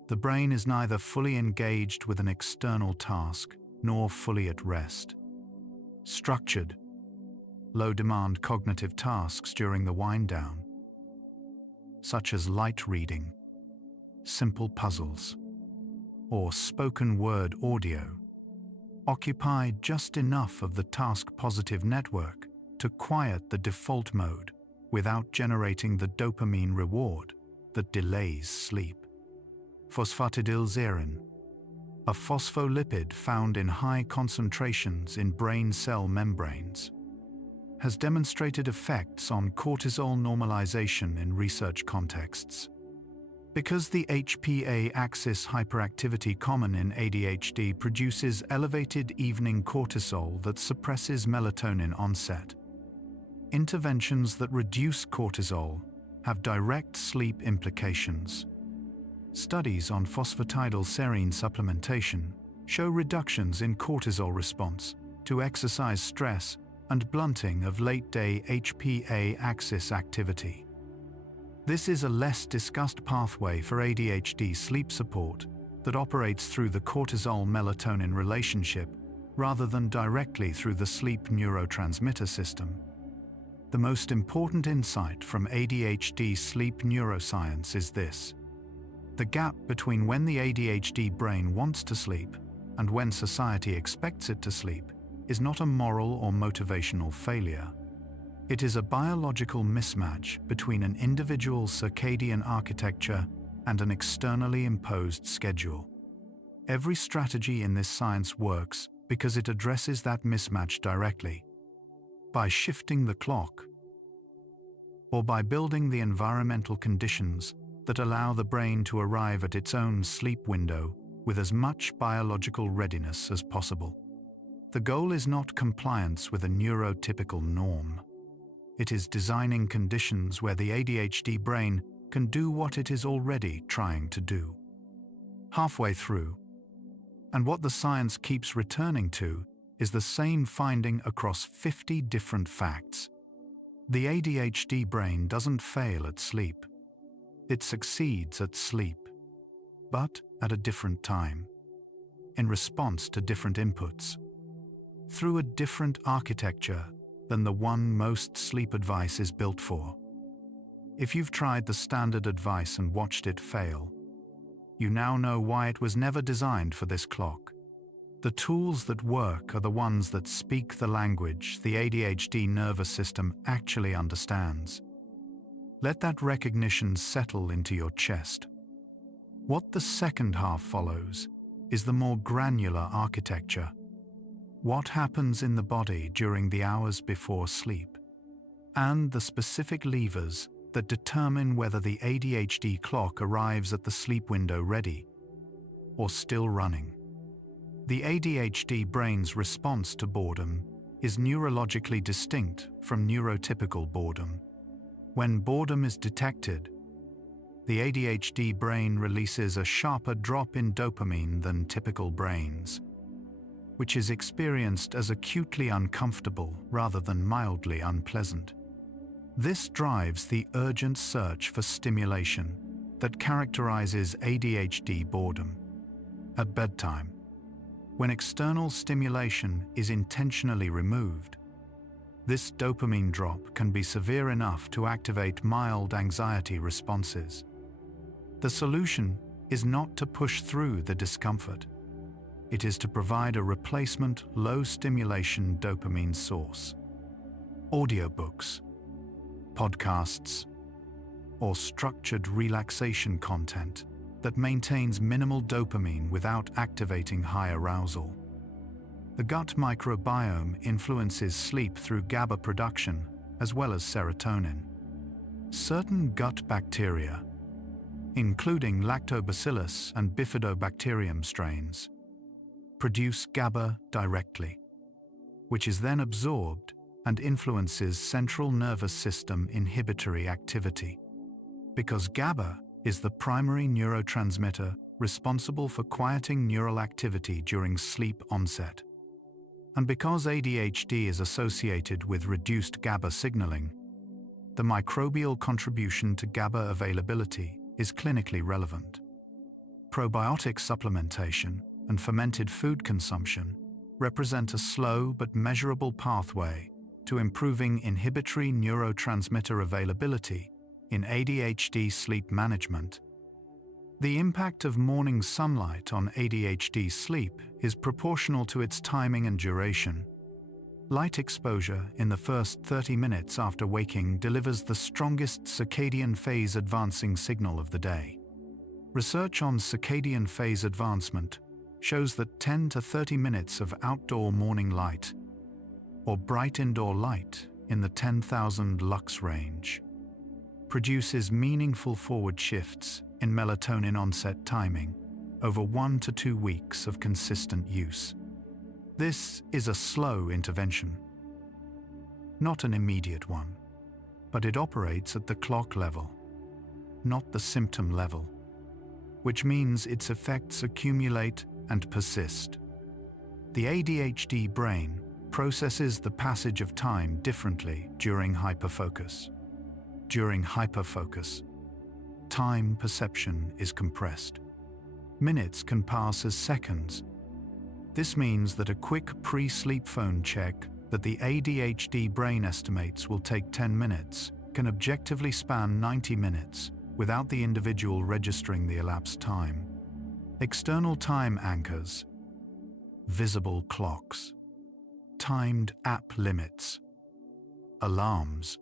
The brain is neither fully engaged with an external task nor fully at rest. Structured, low-demand cognitive tasks during the wind-down, such as light reading, simple puzzles, or spoken word audio, occupy just enough of the task-positive network to quiet the default mode without generating the dopamine reward that delays sleep. Phosphatidylserine, a phospholipid found in high concentrations in brain cell membranes, has demonstrated effects on cortisol normalization in research contexts. Because the HPA axis hyperactivity common in ADHD produces elevated evening cortisol that suppresses melatonin onset, interventions that reduce cortisol have direct sleep implications. Studies on phosphatidylserine supplementation show reductions in cortisol response to exercise stress and blunting of late-day HPA axis activity. This is a less discussed pathway for ADHD sleep support that operates through the cortisol-melatonin relationship rather than directly through the sleep neurotransmitter system. The most important insight from ADHD sleep neuroscience is this: the gap between when the ADHD brain wants to sleep and when society expects it to sleep, is not a moral or motivational failure. It is a biological mismatch between an individual's circadian architecture and an externally imposed schedule. Every strategy in this science works because it addresses that mismatch directly, by shifting the clock, or by building the environmental conditions that allow the brain to arrive at its own sleep window with as much biological readiness as possible. The goal is not compliance with a neurotypical norm. It is designing conditions where the ADHD brain can do what it is already trying to do. Halfway through, and what the science keeps returning to is the same finding across 50 different facts. The ADHD brain doesn't fail at sleep. It succeeds at sleep, but at a different time, in response to different inputs, through a different architecture than the one most sleep advice is built for. If you've tried the standard advice and watched it fail, you now know why it was never designed for this clock. The tools that work are the ones that speak the language the ADHD nervous system actually understands. Let that recognition settle into your chest. What the second half follows is the more granular architecture. What happens in the body during the hours before sleep, and the specific levers that determine whether the ADHD clock arrives at the sleep window ready or still running. The ADHD brain's response to boredom is neurologically distinct from neurotypical boredom. When boredom is detected, the ADHD brain releases a sharper drop in dopamine than typical brains, which is experienced as acutely uncomfortable rather than mildly unpleasant. This drives the urgent search for stimulation that characterizes ADHD boredom. At bedtime, when external stimulation is intentionally removed, this dopamine drop can be severe enough to activate mild anxiety responses. The solution is not to push through the discomfort. It is to provide a replacement low-stimulation dopamine source. Audiobooks, podcasts, or structured relaxation content that maintains minimal dopamine without activating high arousal. The gut microbiome influences sleep through GABA production as well as serotonin. Certain gut bacteria, including lactobacillus and bifidobacterium strains, produce GABA directly, which is then absorbed and influences central nervous system inhibitory activity. Because GABA is the primary neurotransmitter responsible for quieting neural activity during sleep onset. And because ADHD is associated with reduced GABA signaling, the microbial contribution to GABA availability is clinically relevant. Probiotic supplementation and fermented food consumption represent a slow but measurable pathway to improving inhibitory neurotransmitter availability in ADHD sleep management. The impact of morning sunlight on ADHD sleep is proportional to its timing and duration. Light exposure in the first 30 minutes after waking delivers the strongest circadian phase advancing signal of the day. Research on circadian phase advancement shows that 10 to 30 minutes of outdoor morning light, or bright indoor light in the 10,000 lux range, produces meaningful forward shifts in melatonin onset timing over 1 to 2 weeks of consistent use. This is a slow intervention, not an immediate one, but it operates at the clock level, not the symptom level, which means its effects accumulate and persist. The ADHD brain processes the passage of time differently during hyperfocus. During hyperfocus, time perception is compressed. Minutes can pass as seconds. This means that a quick pre-sleep phone check that the ADHD brain estimates will take 10 minutes can objectively span 90 minutes without the individual registering the elapsed time. External time anchors, visible clocks, timed app limits, alarms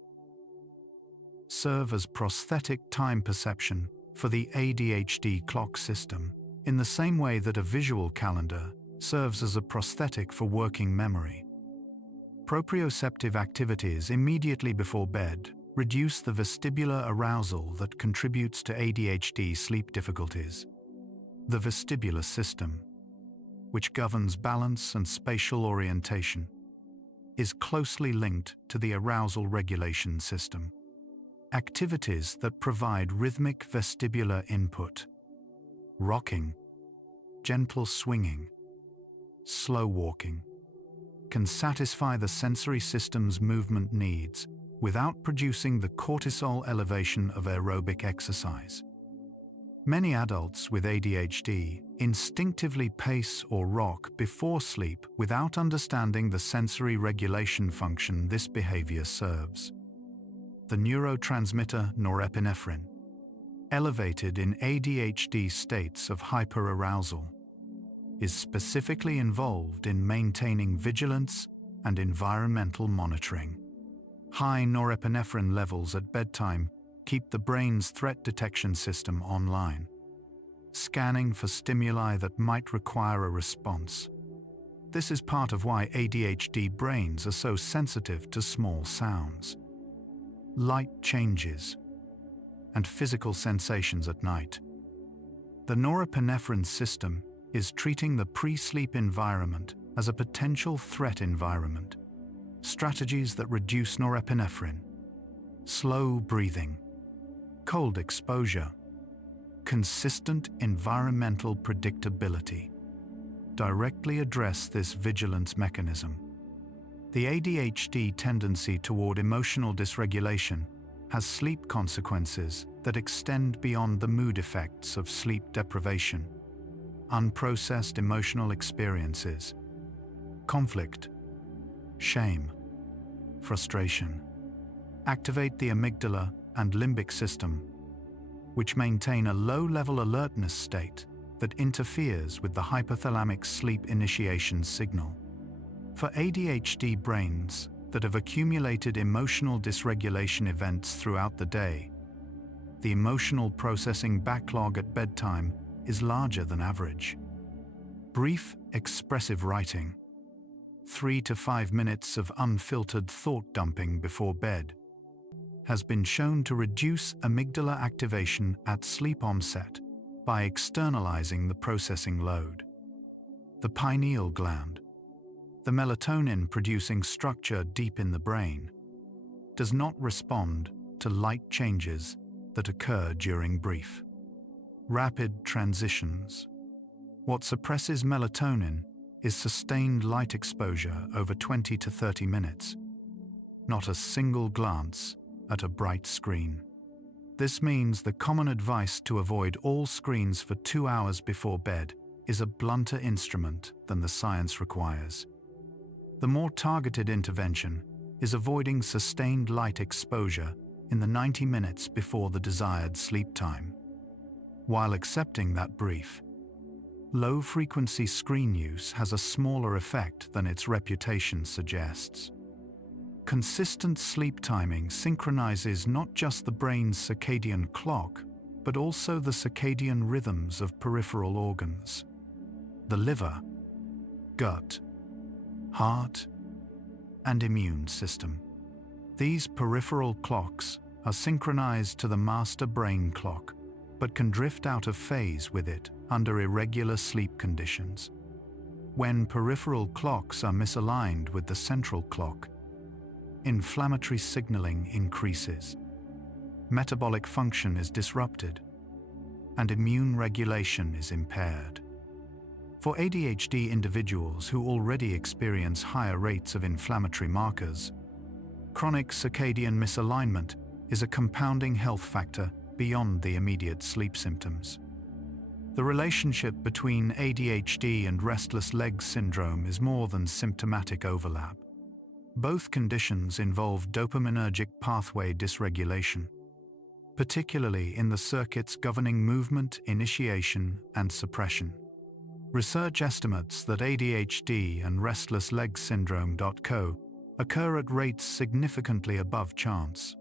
serve as prosthetic time perception for the ADHD clock system, in the same way that a visual calendar serves as a prosthetic for working memory. Proprioceptive activities immediately before bed reduce the vestibular arousal that contributes to ADHD sleep difficulties. The vestibular system, which governs balance and spatial orientation, is closely linked to the arousal regulation system. Activities that provide rhythmic vestibular input, rocking, gentle swinging, slow walking, can satisfy the sensory system's movement needs without producing the cortisol elevation of aerobic exercise. Many adults with ADHD instinctively pace or rock before sleep without understanding the sensory regulation function this behavior serves. The neurotransmitter norepinephrine, elevated in ADHD states of hyperarousal, is specifically involved in maintaining vigilance and environmental monitoring. High norepinephrine levels at bedtime keep the brain's threat detection system online, scanning for stimuli that might require a response. This is part of why ADHD brains are so sensitive to small sounds, light changes, and physical sensations at night. The norepinephrine system is treating the pre-sleep environment as a potential threat environment. Strategies that reduce norepinephrine, slow breathing, cold exposure, consistent environmental predictability, directly address this vigilance mechanism. The ADHD tendency toward emotional dysregulation has sleep consequences that extend beyond the mood effects of sleep deprivation. Unprocessed emotional experiences, conflict, shame, frustration, activate the amygdala and limbic system, which maintain a low-level alertness state that interferes with the hypothalamic sleep initiation signal. For ADHD brains that have accumulated emotional dysregulation events throughout the day, the emotional processing backlog at bedtime is larger than average. Brief, expressive writing, 3 to 5 minutes of unfiltered thought dumping before bed, has been shown to reduce amygdala activation at sleep onset by externalizing the processing load. The pineal gland, the melatonin-producing structure deep in the brain, does not respond to light changes that occur during brief, rapid transitions. What suppresses melatonin is sustained light exposure over 20 to 30 minutes, not a single glance at a bright screen. This means the common advice to avoid all screens for 2 hours before bed is a blunter instrument than the science requires. The more targeted intervention is avoiding sustained light exposure in the 90 minutes before the desired sleep time. While accepting that brief, low-frequency screen use has a smaller effect than its reputation suggests. Consistent sleep timing synchronizes not just the brain's circadian clock, but also the circadian rhythms of peripheral organs. The liver, gut, heart, and immune system. These peripheral clocks are synchronized to the master brain clock, but can drift out of phase with it under irregular sleep conditions. When peripheral clocks are misaligned with the central clock, inflammatory signaling increases, metabolic function is disrupted, and immune regulation is impaired. For ADHD individuals who already experience higher rates of inflammatory markers, chronic circadian misalignment is a compounding health factor beyond the immediate sleep symptoms. The relationship between ADHD and restless leg syndrome is more than symptomatic overlap. Both conditions involve dopaminergic pathway dysregulation, particularly in the circuits governing movement, initiation, and suppression. Research estimates that ADHD and restless leg syndrome occur at rates significantly above chance,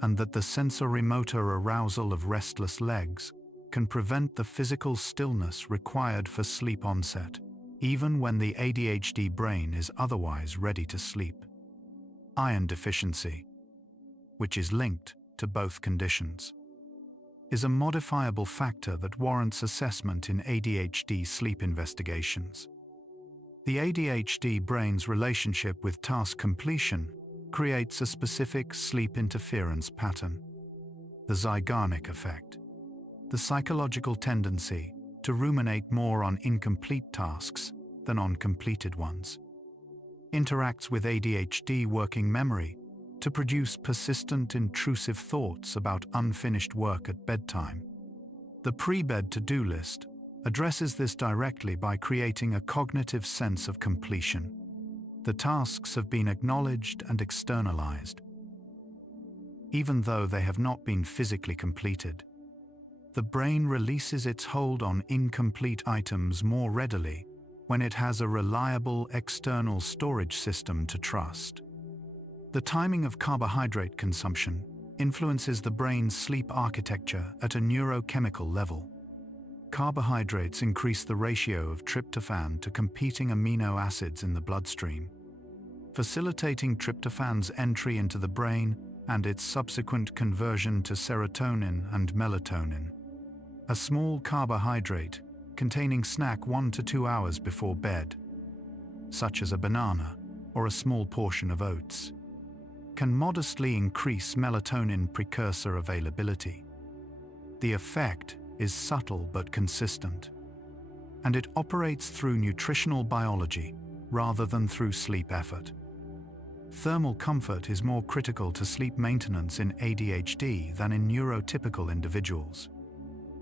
and that the sensorimotor arousal of restless legs can prevent the physical stillness required for sleep onset, even when the ADHD brain is otherwise ready to sleep. Iron deficiency, which is linked to both conditions, is a modifiable factor that warrants assessment in ADHD sleep investigations. The ADHD brain's relationship with task completion creates a specific sleep interference pattern. The Zeigarnik effect, the psychological tendency to ruminate more on incomplete tasks than on completed ones, interacts with ADHD working memory to produce persistent intrusive thoughts about unfinished work at bedtime. The pre-bed to-do list addresses this directly by creating a cognitive sense of completion. The tasks have been acknowledged and externalized, even though they have not been physically completed. The brain releases its hold on incomplete items more readily when it has a reliable external storage system to trust. The timing of carbohydrate consumption influences the brain's sleep architecture at a neurochemical level. Carbohydrates increase the ratio of tryptophan to competing amino acids in the bloodstream, facilitating tryptophan's entry into the brain and its subsequent conversion to serotonin and melatonin. A small carbohydrate containing snack 1 to 2 hours before bed, such as a banana or a small portion of oats, can modestly increase melatonin precursor availability. The effect is subtle but consistent, and it operates through nutritional biology rather than through sleep effort. Thermal comfort is more critical to sleep maintenance in ADHD than in neurotypical individuals.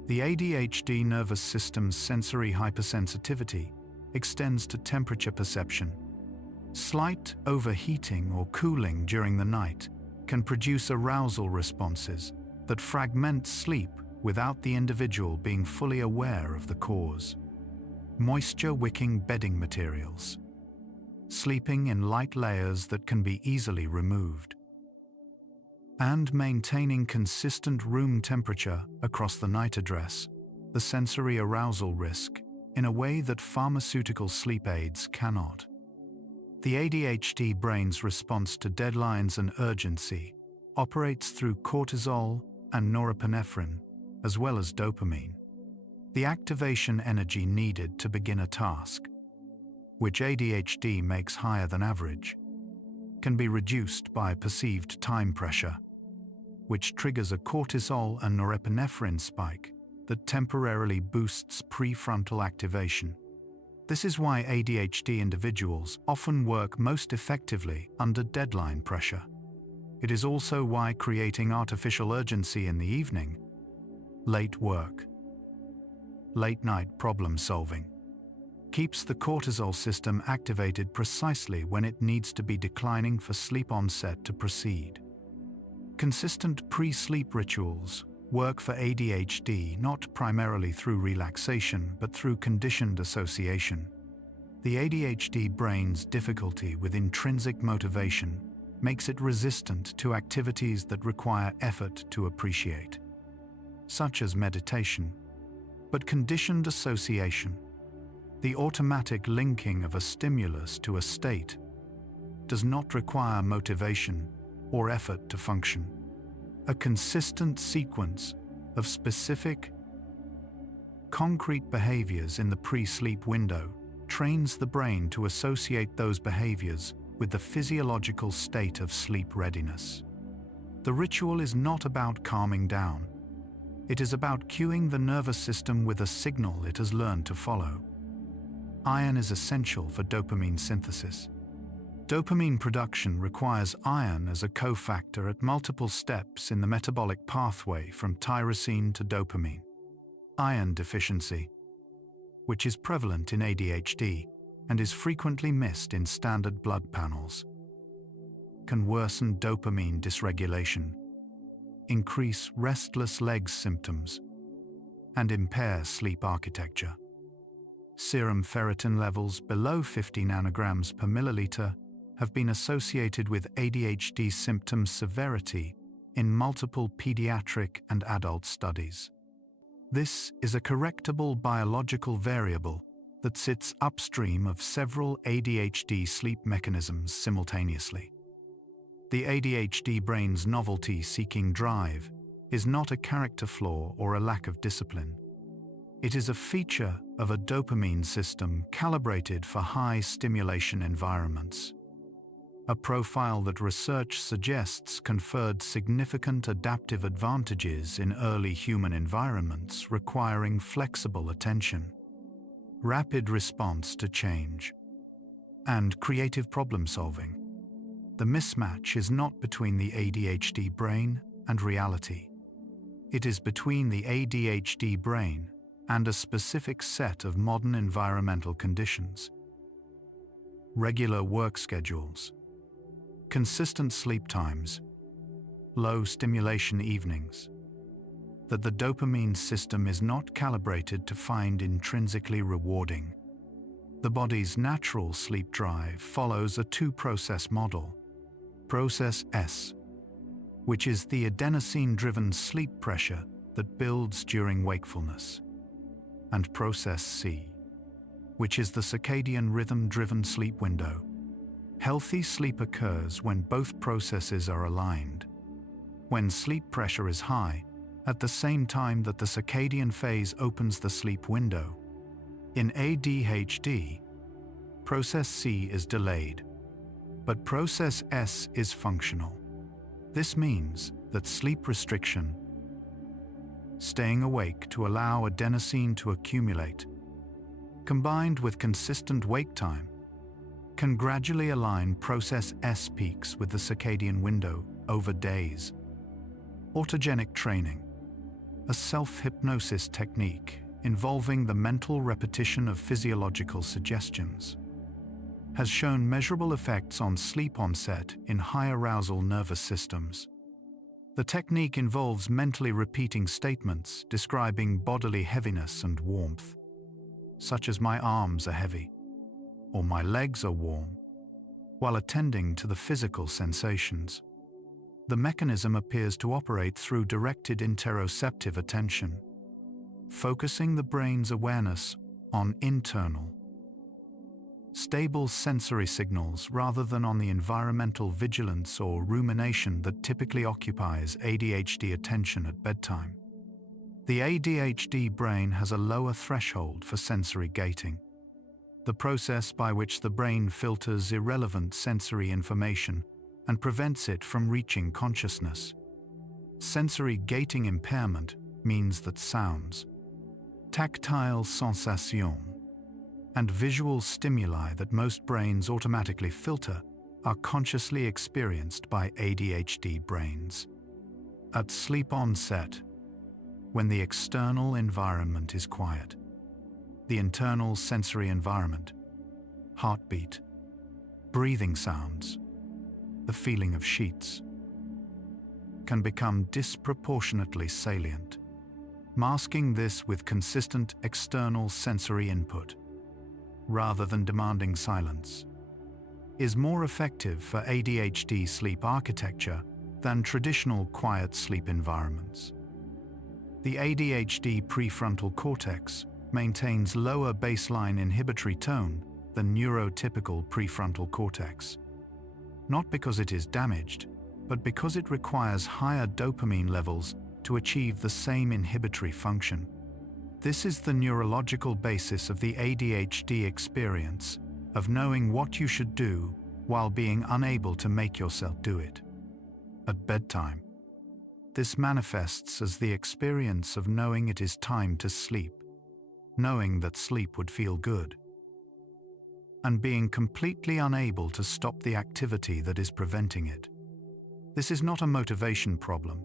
The ADHD nervous system's sensory hypersensitivity extends to temperature perception. Slight overheating or cooling during the night can produce arousal responses that fragment sleep without the individual being fully aware of the cause. Moisture-wicking bedding materials. Sleeping in light layers that can be easily removed. And maintaining consistent room temperature across the night address the sensory arousal risk in a way that pharmaceutical sleep aids cannot. The ADHD brain's response to deadlines and urgency operates through cortisol and norepinephrine, as well as dopamine. The activation energy needed to begin a task, which ADHD makes higher than average, can be reduced by perceived time pressure, which triggers a cortisol and norepinephrine spike that temporarily boosts prefrontal activation. This is why ADHD individuals often work most effectively under deadline pressure. It is also why creating artificial urgency in the evening, late work, late night problem solving, keeps the cortisol system activated precisely when it needs to be declining for sleep onset to proceed. Consistent pre-sleep rituals work for ADHD not primarily through relaxation but through conditioned association. The ADHD brain's difficulty with intrinsic motivation makes it resistant to activities that require effort to appreciate, such as meditation, but conditioned association, the automatic linking of a stimulus to a state, does not require motivation or effort to function. A consistent sequence of specific, concrete behaviors in the pre-sleep window trains the brain to associate those behaviors with the physiological state of sleep readiness. The ritual is not about calming down. It is about cueing the nervous system with a signal it has learned to follow. Iron is essential for dopamine synthesis. Dopamine production requires iron as a cofactor at multiple steps in the metabolic pathway from tyrosine to dopamine. Iron deficiency, which is prevalent in ADHD and is frequently missed in standard blood panels, can worsen dopamine dysregulation, increase restless legs symptoms, and impair sleep architecture. Serum ferritin levels below 50 nanograms per milliliter have been associated with ADHD symptom severity in multiple pediatric and adult studies. This is a correctable biological variable that sits upstream of several ADHD sleep mechanisms simultaneously. The ADHD brain's novelty-seeking drive is not a character flaw or a lack of discipline. It is a feature of a dopamine system calibrated for high stimulation environments. A profile that research suggests conferred significant adaptive advantages in early human environments requiring flexible attention, rapid response to change, and creative problem-solving. The mismatch is not between the ADHD brain and reality. It is between the ADHD brain and a specific set of modern environmental conditions. Regular work schedules, consistent sleep times, low stimulation evenings. That the dopamine system is not calibrated to find intrinsically rewarding. The body's natural sleep drive follows a two-process model. Process S, which is the adenosine-driven sleep pressure that builds during wakefulness, and Process C, which is the circadian rhythm-driven sleep window. Healthy sleep occurs when both processes are aligned. When sleep pressure is high, at the same time that the circadian phase opens the sleep window. In ADHD, Process C is delayed, but Process S is functional. This means that sleep restriction, staying awake to allow adenosine to accumulate, combined with consistent wake time, can gradually align Process S peaks with the circadian window over days. Autogenic training, a self-hypnosis technique involving the mental repetition of physiological suggestions, has shown measurable effects on sleep onset in high-arousal nervous systems. The technique involves mentally repeating statements describing bodily heaviness and warmth, such as "my arms are heavy" or "my legs are warm," while attending to the physical sensations. The mechanism appears to operate through directed interoceptive attention, focusing the brain's awareness on internal, stable sensory signals rather than on the environmental vigilance or rumination that typically occupies ADHD attention at bedtime. The ADHD brain has a lower threshold for sensory gating, the process by which the brain filters irrelevant sensory information and prevents it from reaching consciousness. Sensory gating impairment means that sounds, tactile sensation, and visual stimuli that most brains automatically filter are consciously experienced by ADHD brains. At sleep onset, when the external environment is quiet, the internal sensory environment, heartbeat, breathing sounds, the feeling of sheets, can become disproportionately salient. Masking this with consistent external sensory input, rather than demanding silence, is more effective for ADHD sleep architecture than traditional quiet sleep environments. The ADHD prefrontal cortex maintains lower baseline inhibitory tone than neurotypical prefrontal cortex, not because it is damaged, but because it requires higher dopamine levels to achieve the same inhibitory function. This is the neurological basis of the ADHD experience of knowing what you should do while being unable to make yourself do it. At bedtime, this manifests as the experience of knowing it is time to sleep, knowing that sleep would feel good, and being completely unable to stop the activity that is preventing it. This is not a motivation problem.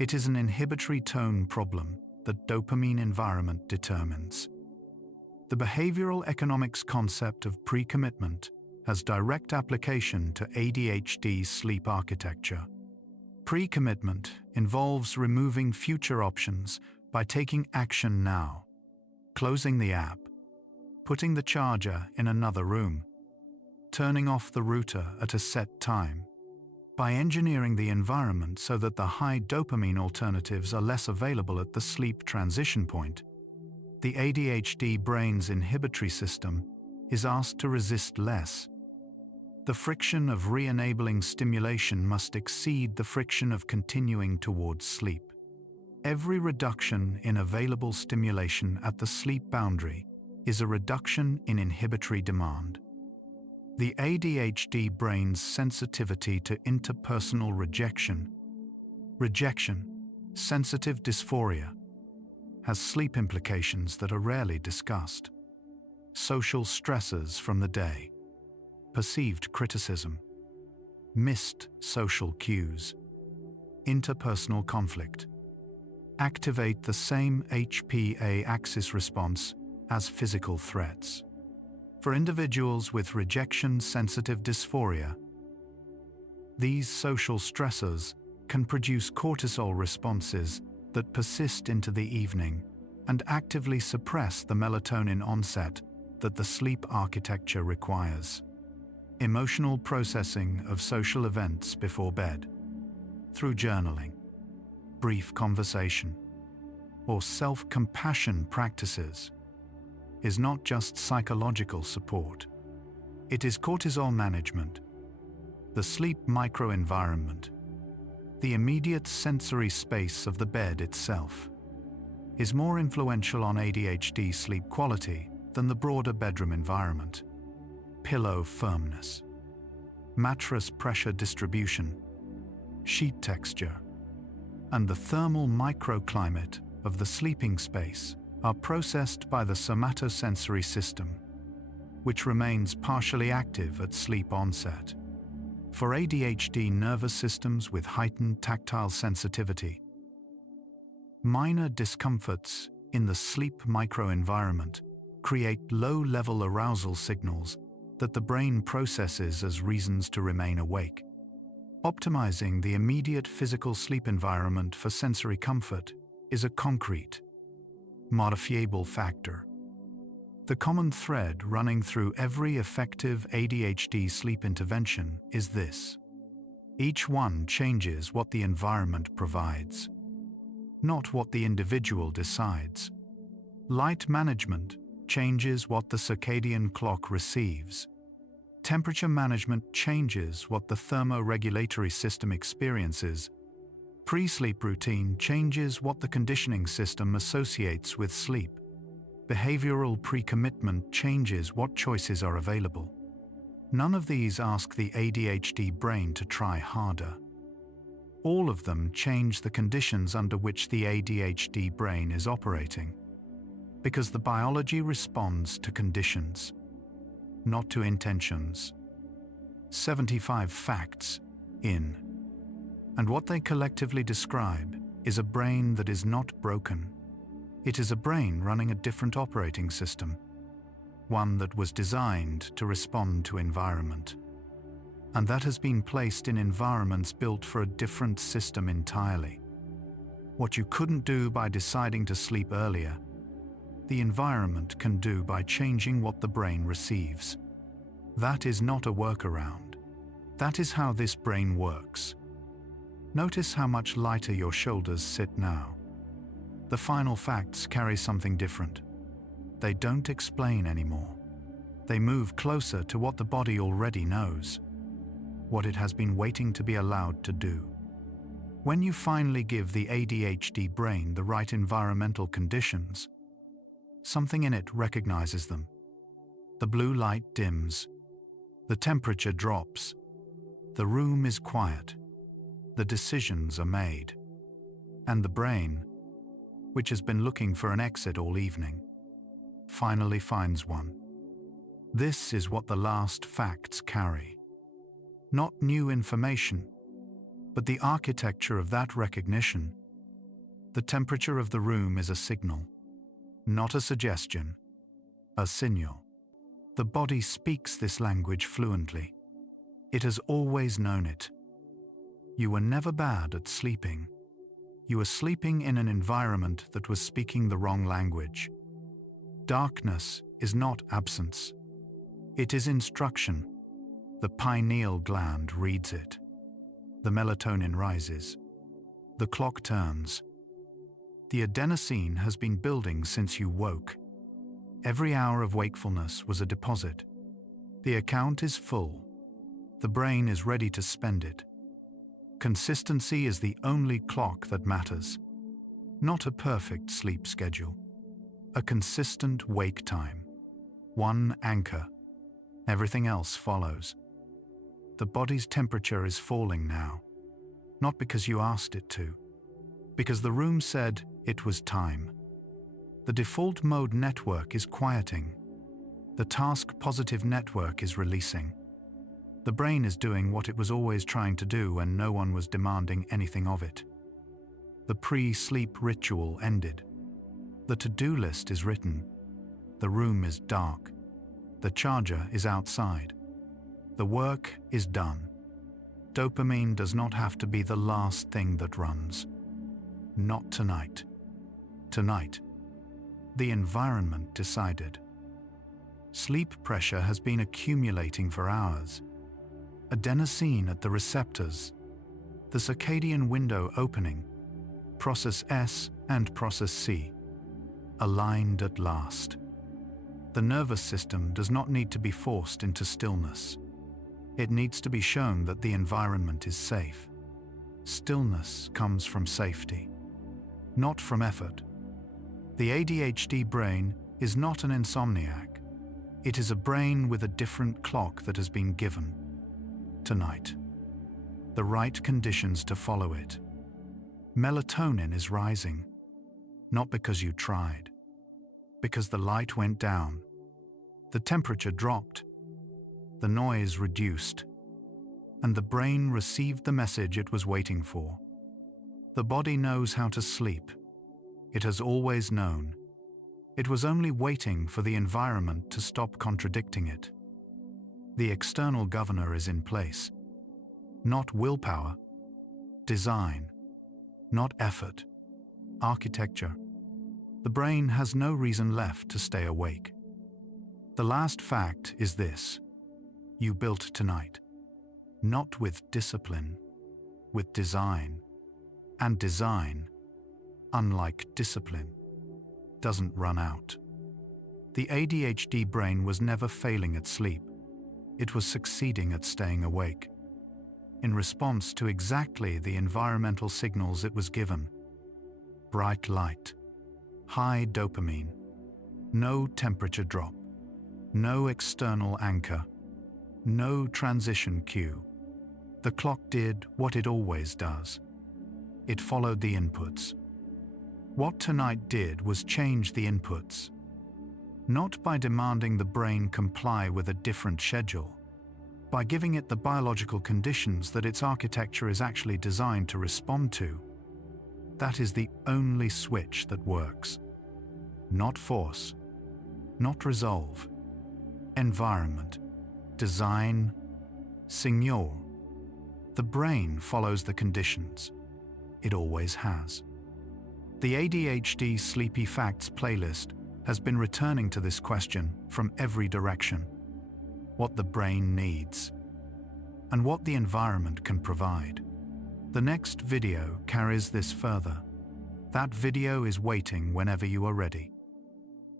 It is an inhibitory tone problem that dopamine environment determines. The behavioral economics concept of pre-commitment has direct application to ADHD sleep architecture. Pre-commitment involves removing future options by taking action now, closing the app, putting the charger in another room, turning off the router at a set time. By engineering the environment so that the high dopamine alternatives are less available at the sleep transition point, the ADHD brain's inhibitory system is asked to resist less. The friction of re-enabling stimulation must exceed the friction of continuing towards sleep. Every reduction in available stimulation at the sleep boundary is a reduction in inhibitory demand. The ADHD brain's sensitivity to interpersonal rejection, sensitive dysphoria, has sleep implications that are rarely discussed. Social stressors from the day, perceived criticism, missed social cues, interpersonal conflict, activate the same HPA axis response as physical threats. For individuals with rejection-sensitive dysphoria, these social stressors can produce cortisol responses that persist into the evening and actively suppress the melatonin onset that the sleep architecture requires. Emotional processing of social events before bed, through journaling, brief conversation, or self-compassion practices, is not just psychological support. It is cortisol management, the sleep microenvironment, the immediate sensory space of the bed itself, is more influential on ADHD sleep quality than the broader bedroom environment. Pillow firmness, mattress pressure distribution, sheet texture, and the thermal microclimate of the sleeping space are processed by the somatosensory system, which remains partially active at sleep onset. For ADHD nervous systems with heightened tactile sensitivity, minor discomforts in the sleep microenvironment create low-level arousal signals that the brain processes as reasons to remain awake. Optimizing the immediate physical sleep environment for sensory comfort is a concrete, modifiable factor. The common thread running through every effective ADHD sleep intervention is this: each one changes what the environment provides, not what the individual decides. Light management changes what the circadian clock receives. Temperature management changes what the thermoregulatory system experiences. Pre-sleep routine changes what the conditioning system associates with sleep. Behavioral pre-commitment changes what choices are available. None of these ask the ADHD brain to try harder. All of them change the conditions under which the ADHD brain is operating, because the biology responds to conditions, not to intentions. 75 facts in. And what they collectively describe is a brain that is not broken. It is a brain running a different operating system, one that was designed to respond to environment, and that has been placed in environments built for a different system entirely. What you couldn't do by deciding to sleep earlier, the environment can do by changing what the brain receives. That is not a workaround. That is how this brain works. Notice how much lighter your shoulders sit now. The final facts carry something different. They don't explain anymore. They move closer to what the body already knows, what it has been waiting to be allowed to do. When you finally give the ADHD brain the right environmental conditions, something in it recognizes them. The blue light dims. The temperature drops. The room is quiet. The decisions are made. And the brain, which has been looking for an exit all evening, finally finds one. This is what the last facts carry. Not new information, but the architecture of that recognition. The temperature of the room is a signal, not a suggestion, a signal. The body speaks this language fluently. It has always known it. You were never bad at sleeping. You were sleeping in an environment that was speaking the wrong language. Darkness is not absence. It is instruction. The pineal gland reads it. The melatonin rises. The clock turns. The adenosine has been building since you woke. Every hour of wakefulness was a deposit. The account is full. The brain is ready to spend it. Consistency is the only clock that matters. Not a perfect sleep schedule. A consistent wake time. One anchor. Everything else follows. The body's temperature is falling now. Not because you asked it to. Because the room said it was time. The default mode network is quieting. The task-positive network is releasing. The brain is doing what it was always trying to do when no one was demanding anything of it. The pre-sleep ritual ended. The to-do list is written. The room is dark. The charger is outside. The work is done. Dopamine does not have to be the last thing that runs. Not tonight. Tonight, the environment decided. Sleep pressure has been accumulating for hours. Adenosine at the receptors. The circadian window opening. Process S and process C. Aligned at last. The nervous system does not need to be forced into stillness. It needs to be shown that the environment is safe. Stillness comes from safety, not from effort. The ADHD brain is not an insomniac. It is a brain with a different clock that has been given. Tonight. The right conditions to follow it. Melatonin is rising. Not because you tried. Because the light went down. The temperature dropped. The noise reduced. And the brain received the message it was waiting for. The body knows how to sleep. It has always known. It was only waiting for the environment to stop contradicting it. The external governor is in place. Not willpower. Design. Not effort. Architecture. The brain has no reason left to stay awake. The last fact is this. You built tonight. Not with discipline, with design. And design, unlike discipline, doesn't run out. The ADHD brain was never failing at sleep. It was succeeding at staying awake. In response to exactly the environmental signals it was given. Bright light. High dopamine. No temperature drop. No external anchor. No transition cue. The clock did what it always does. It followed the inputs. What tonight did was change the inputs. Not by demanding the brain comply with a different schedule, by giving it the biological conditions that its architecture is actually designed to respond to. That is the only switch that works. Not force, not resolve. Environment, design, signal. The brain follows the conditions. It always has. The ADHD Sleepy Facts playlist has been returning to this question from every direction. What the brain needs, and what the environment can provide. The next video carries this further. That video is waiting whenever you are ready.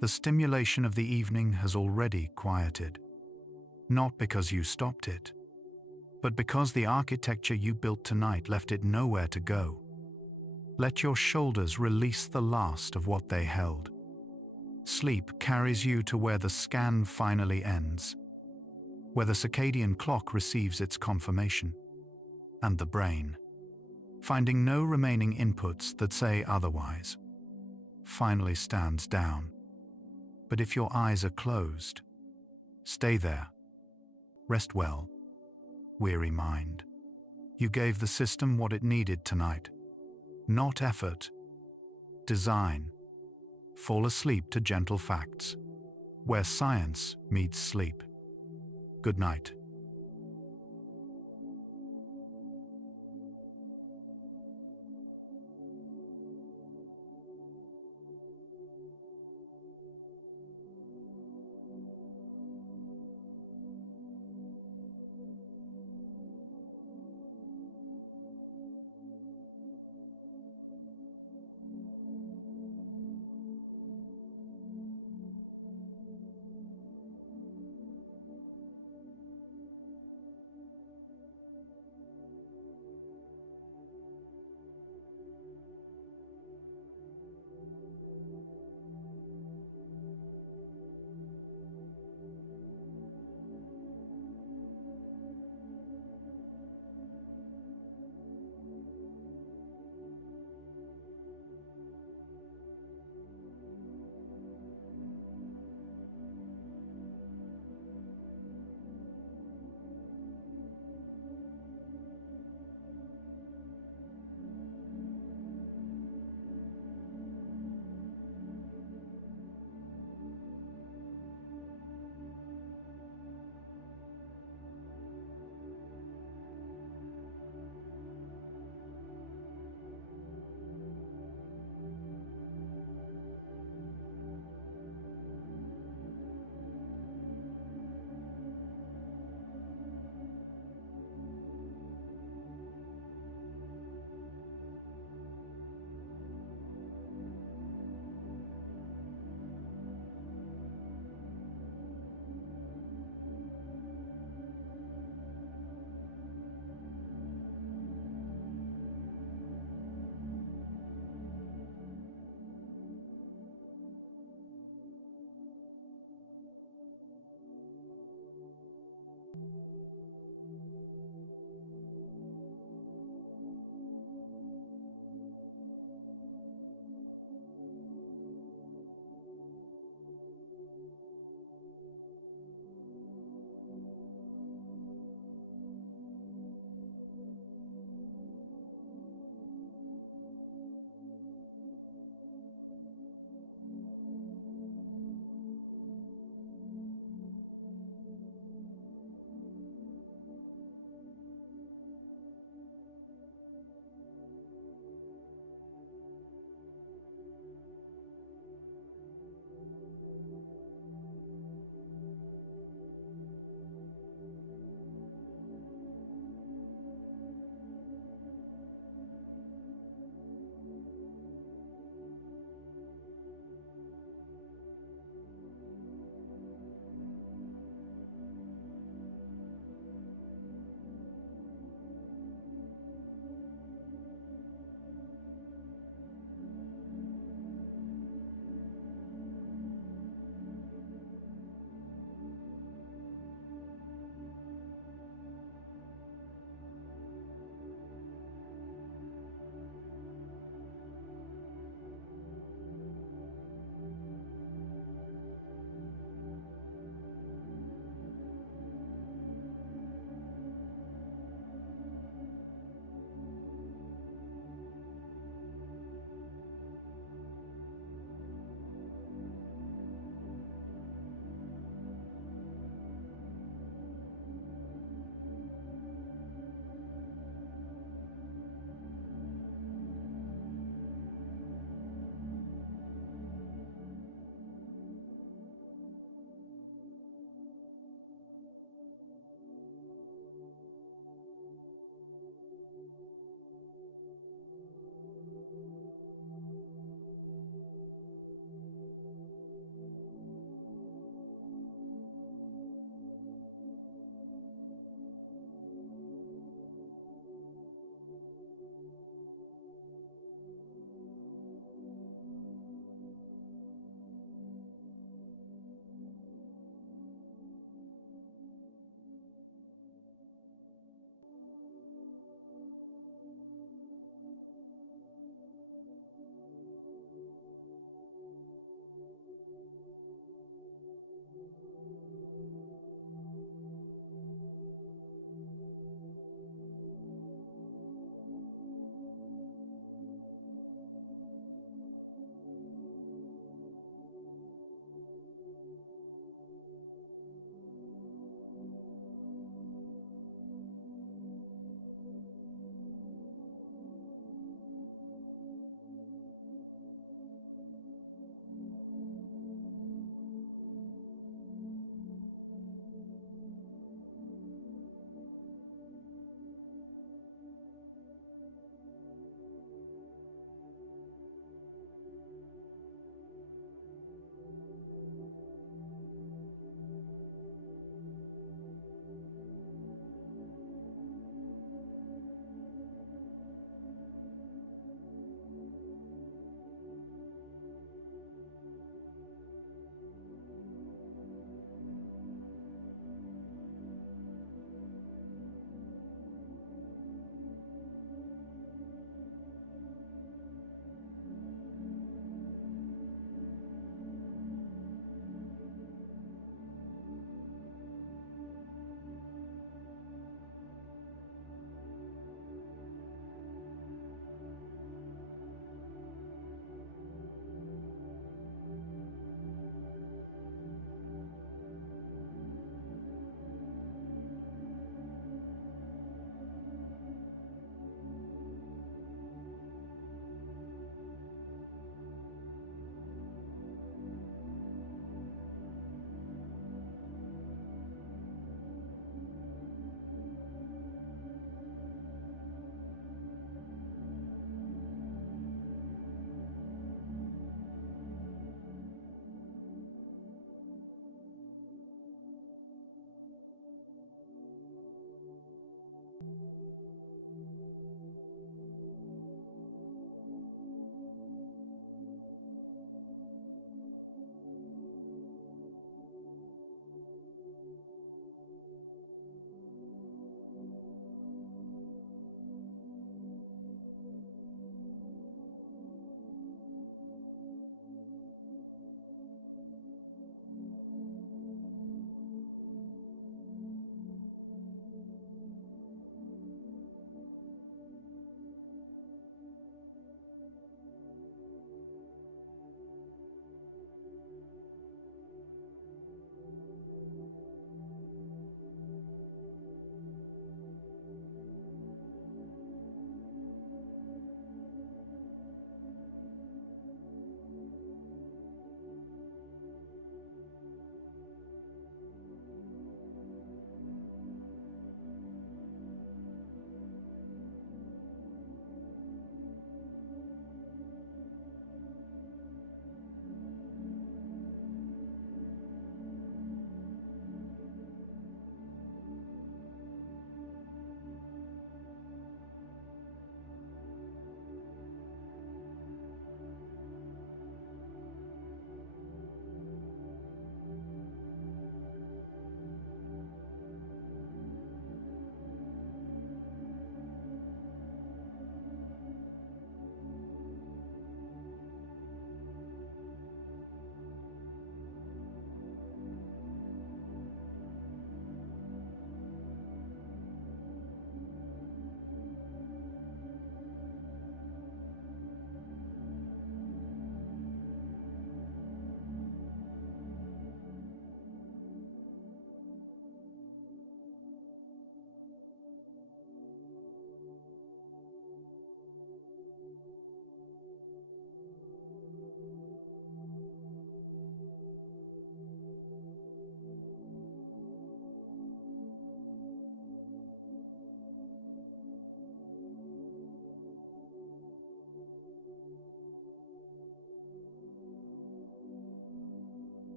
The stimulation of the evening has already quieted. Not because you stopped it, but because the architecture you built tonight left it nowhere to go. Let your shoulders release the last of what they held. Sleep carries you to where the scan finally ends, where the circadian clock receives its confirmation, and the brain, finding no remaining inputs that say otherwise, finally stands down. But if your eyes are closed, stay there. Rest well, weary mind. You gave the system what it needed tonight. Not effort. Design. Fall asleep to gentle facts, where science meets sleep. Good night.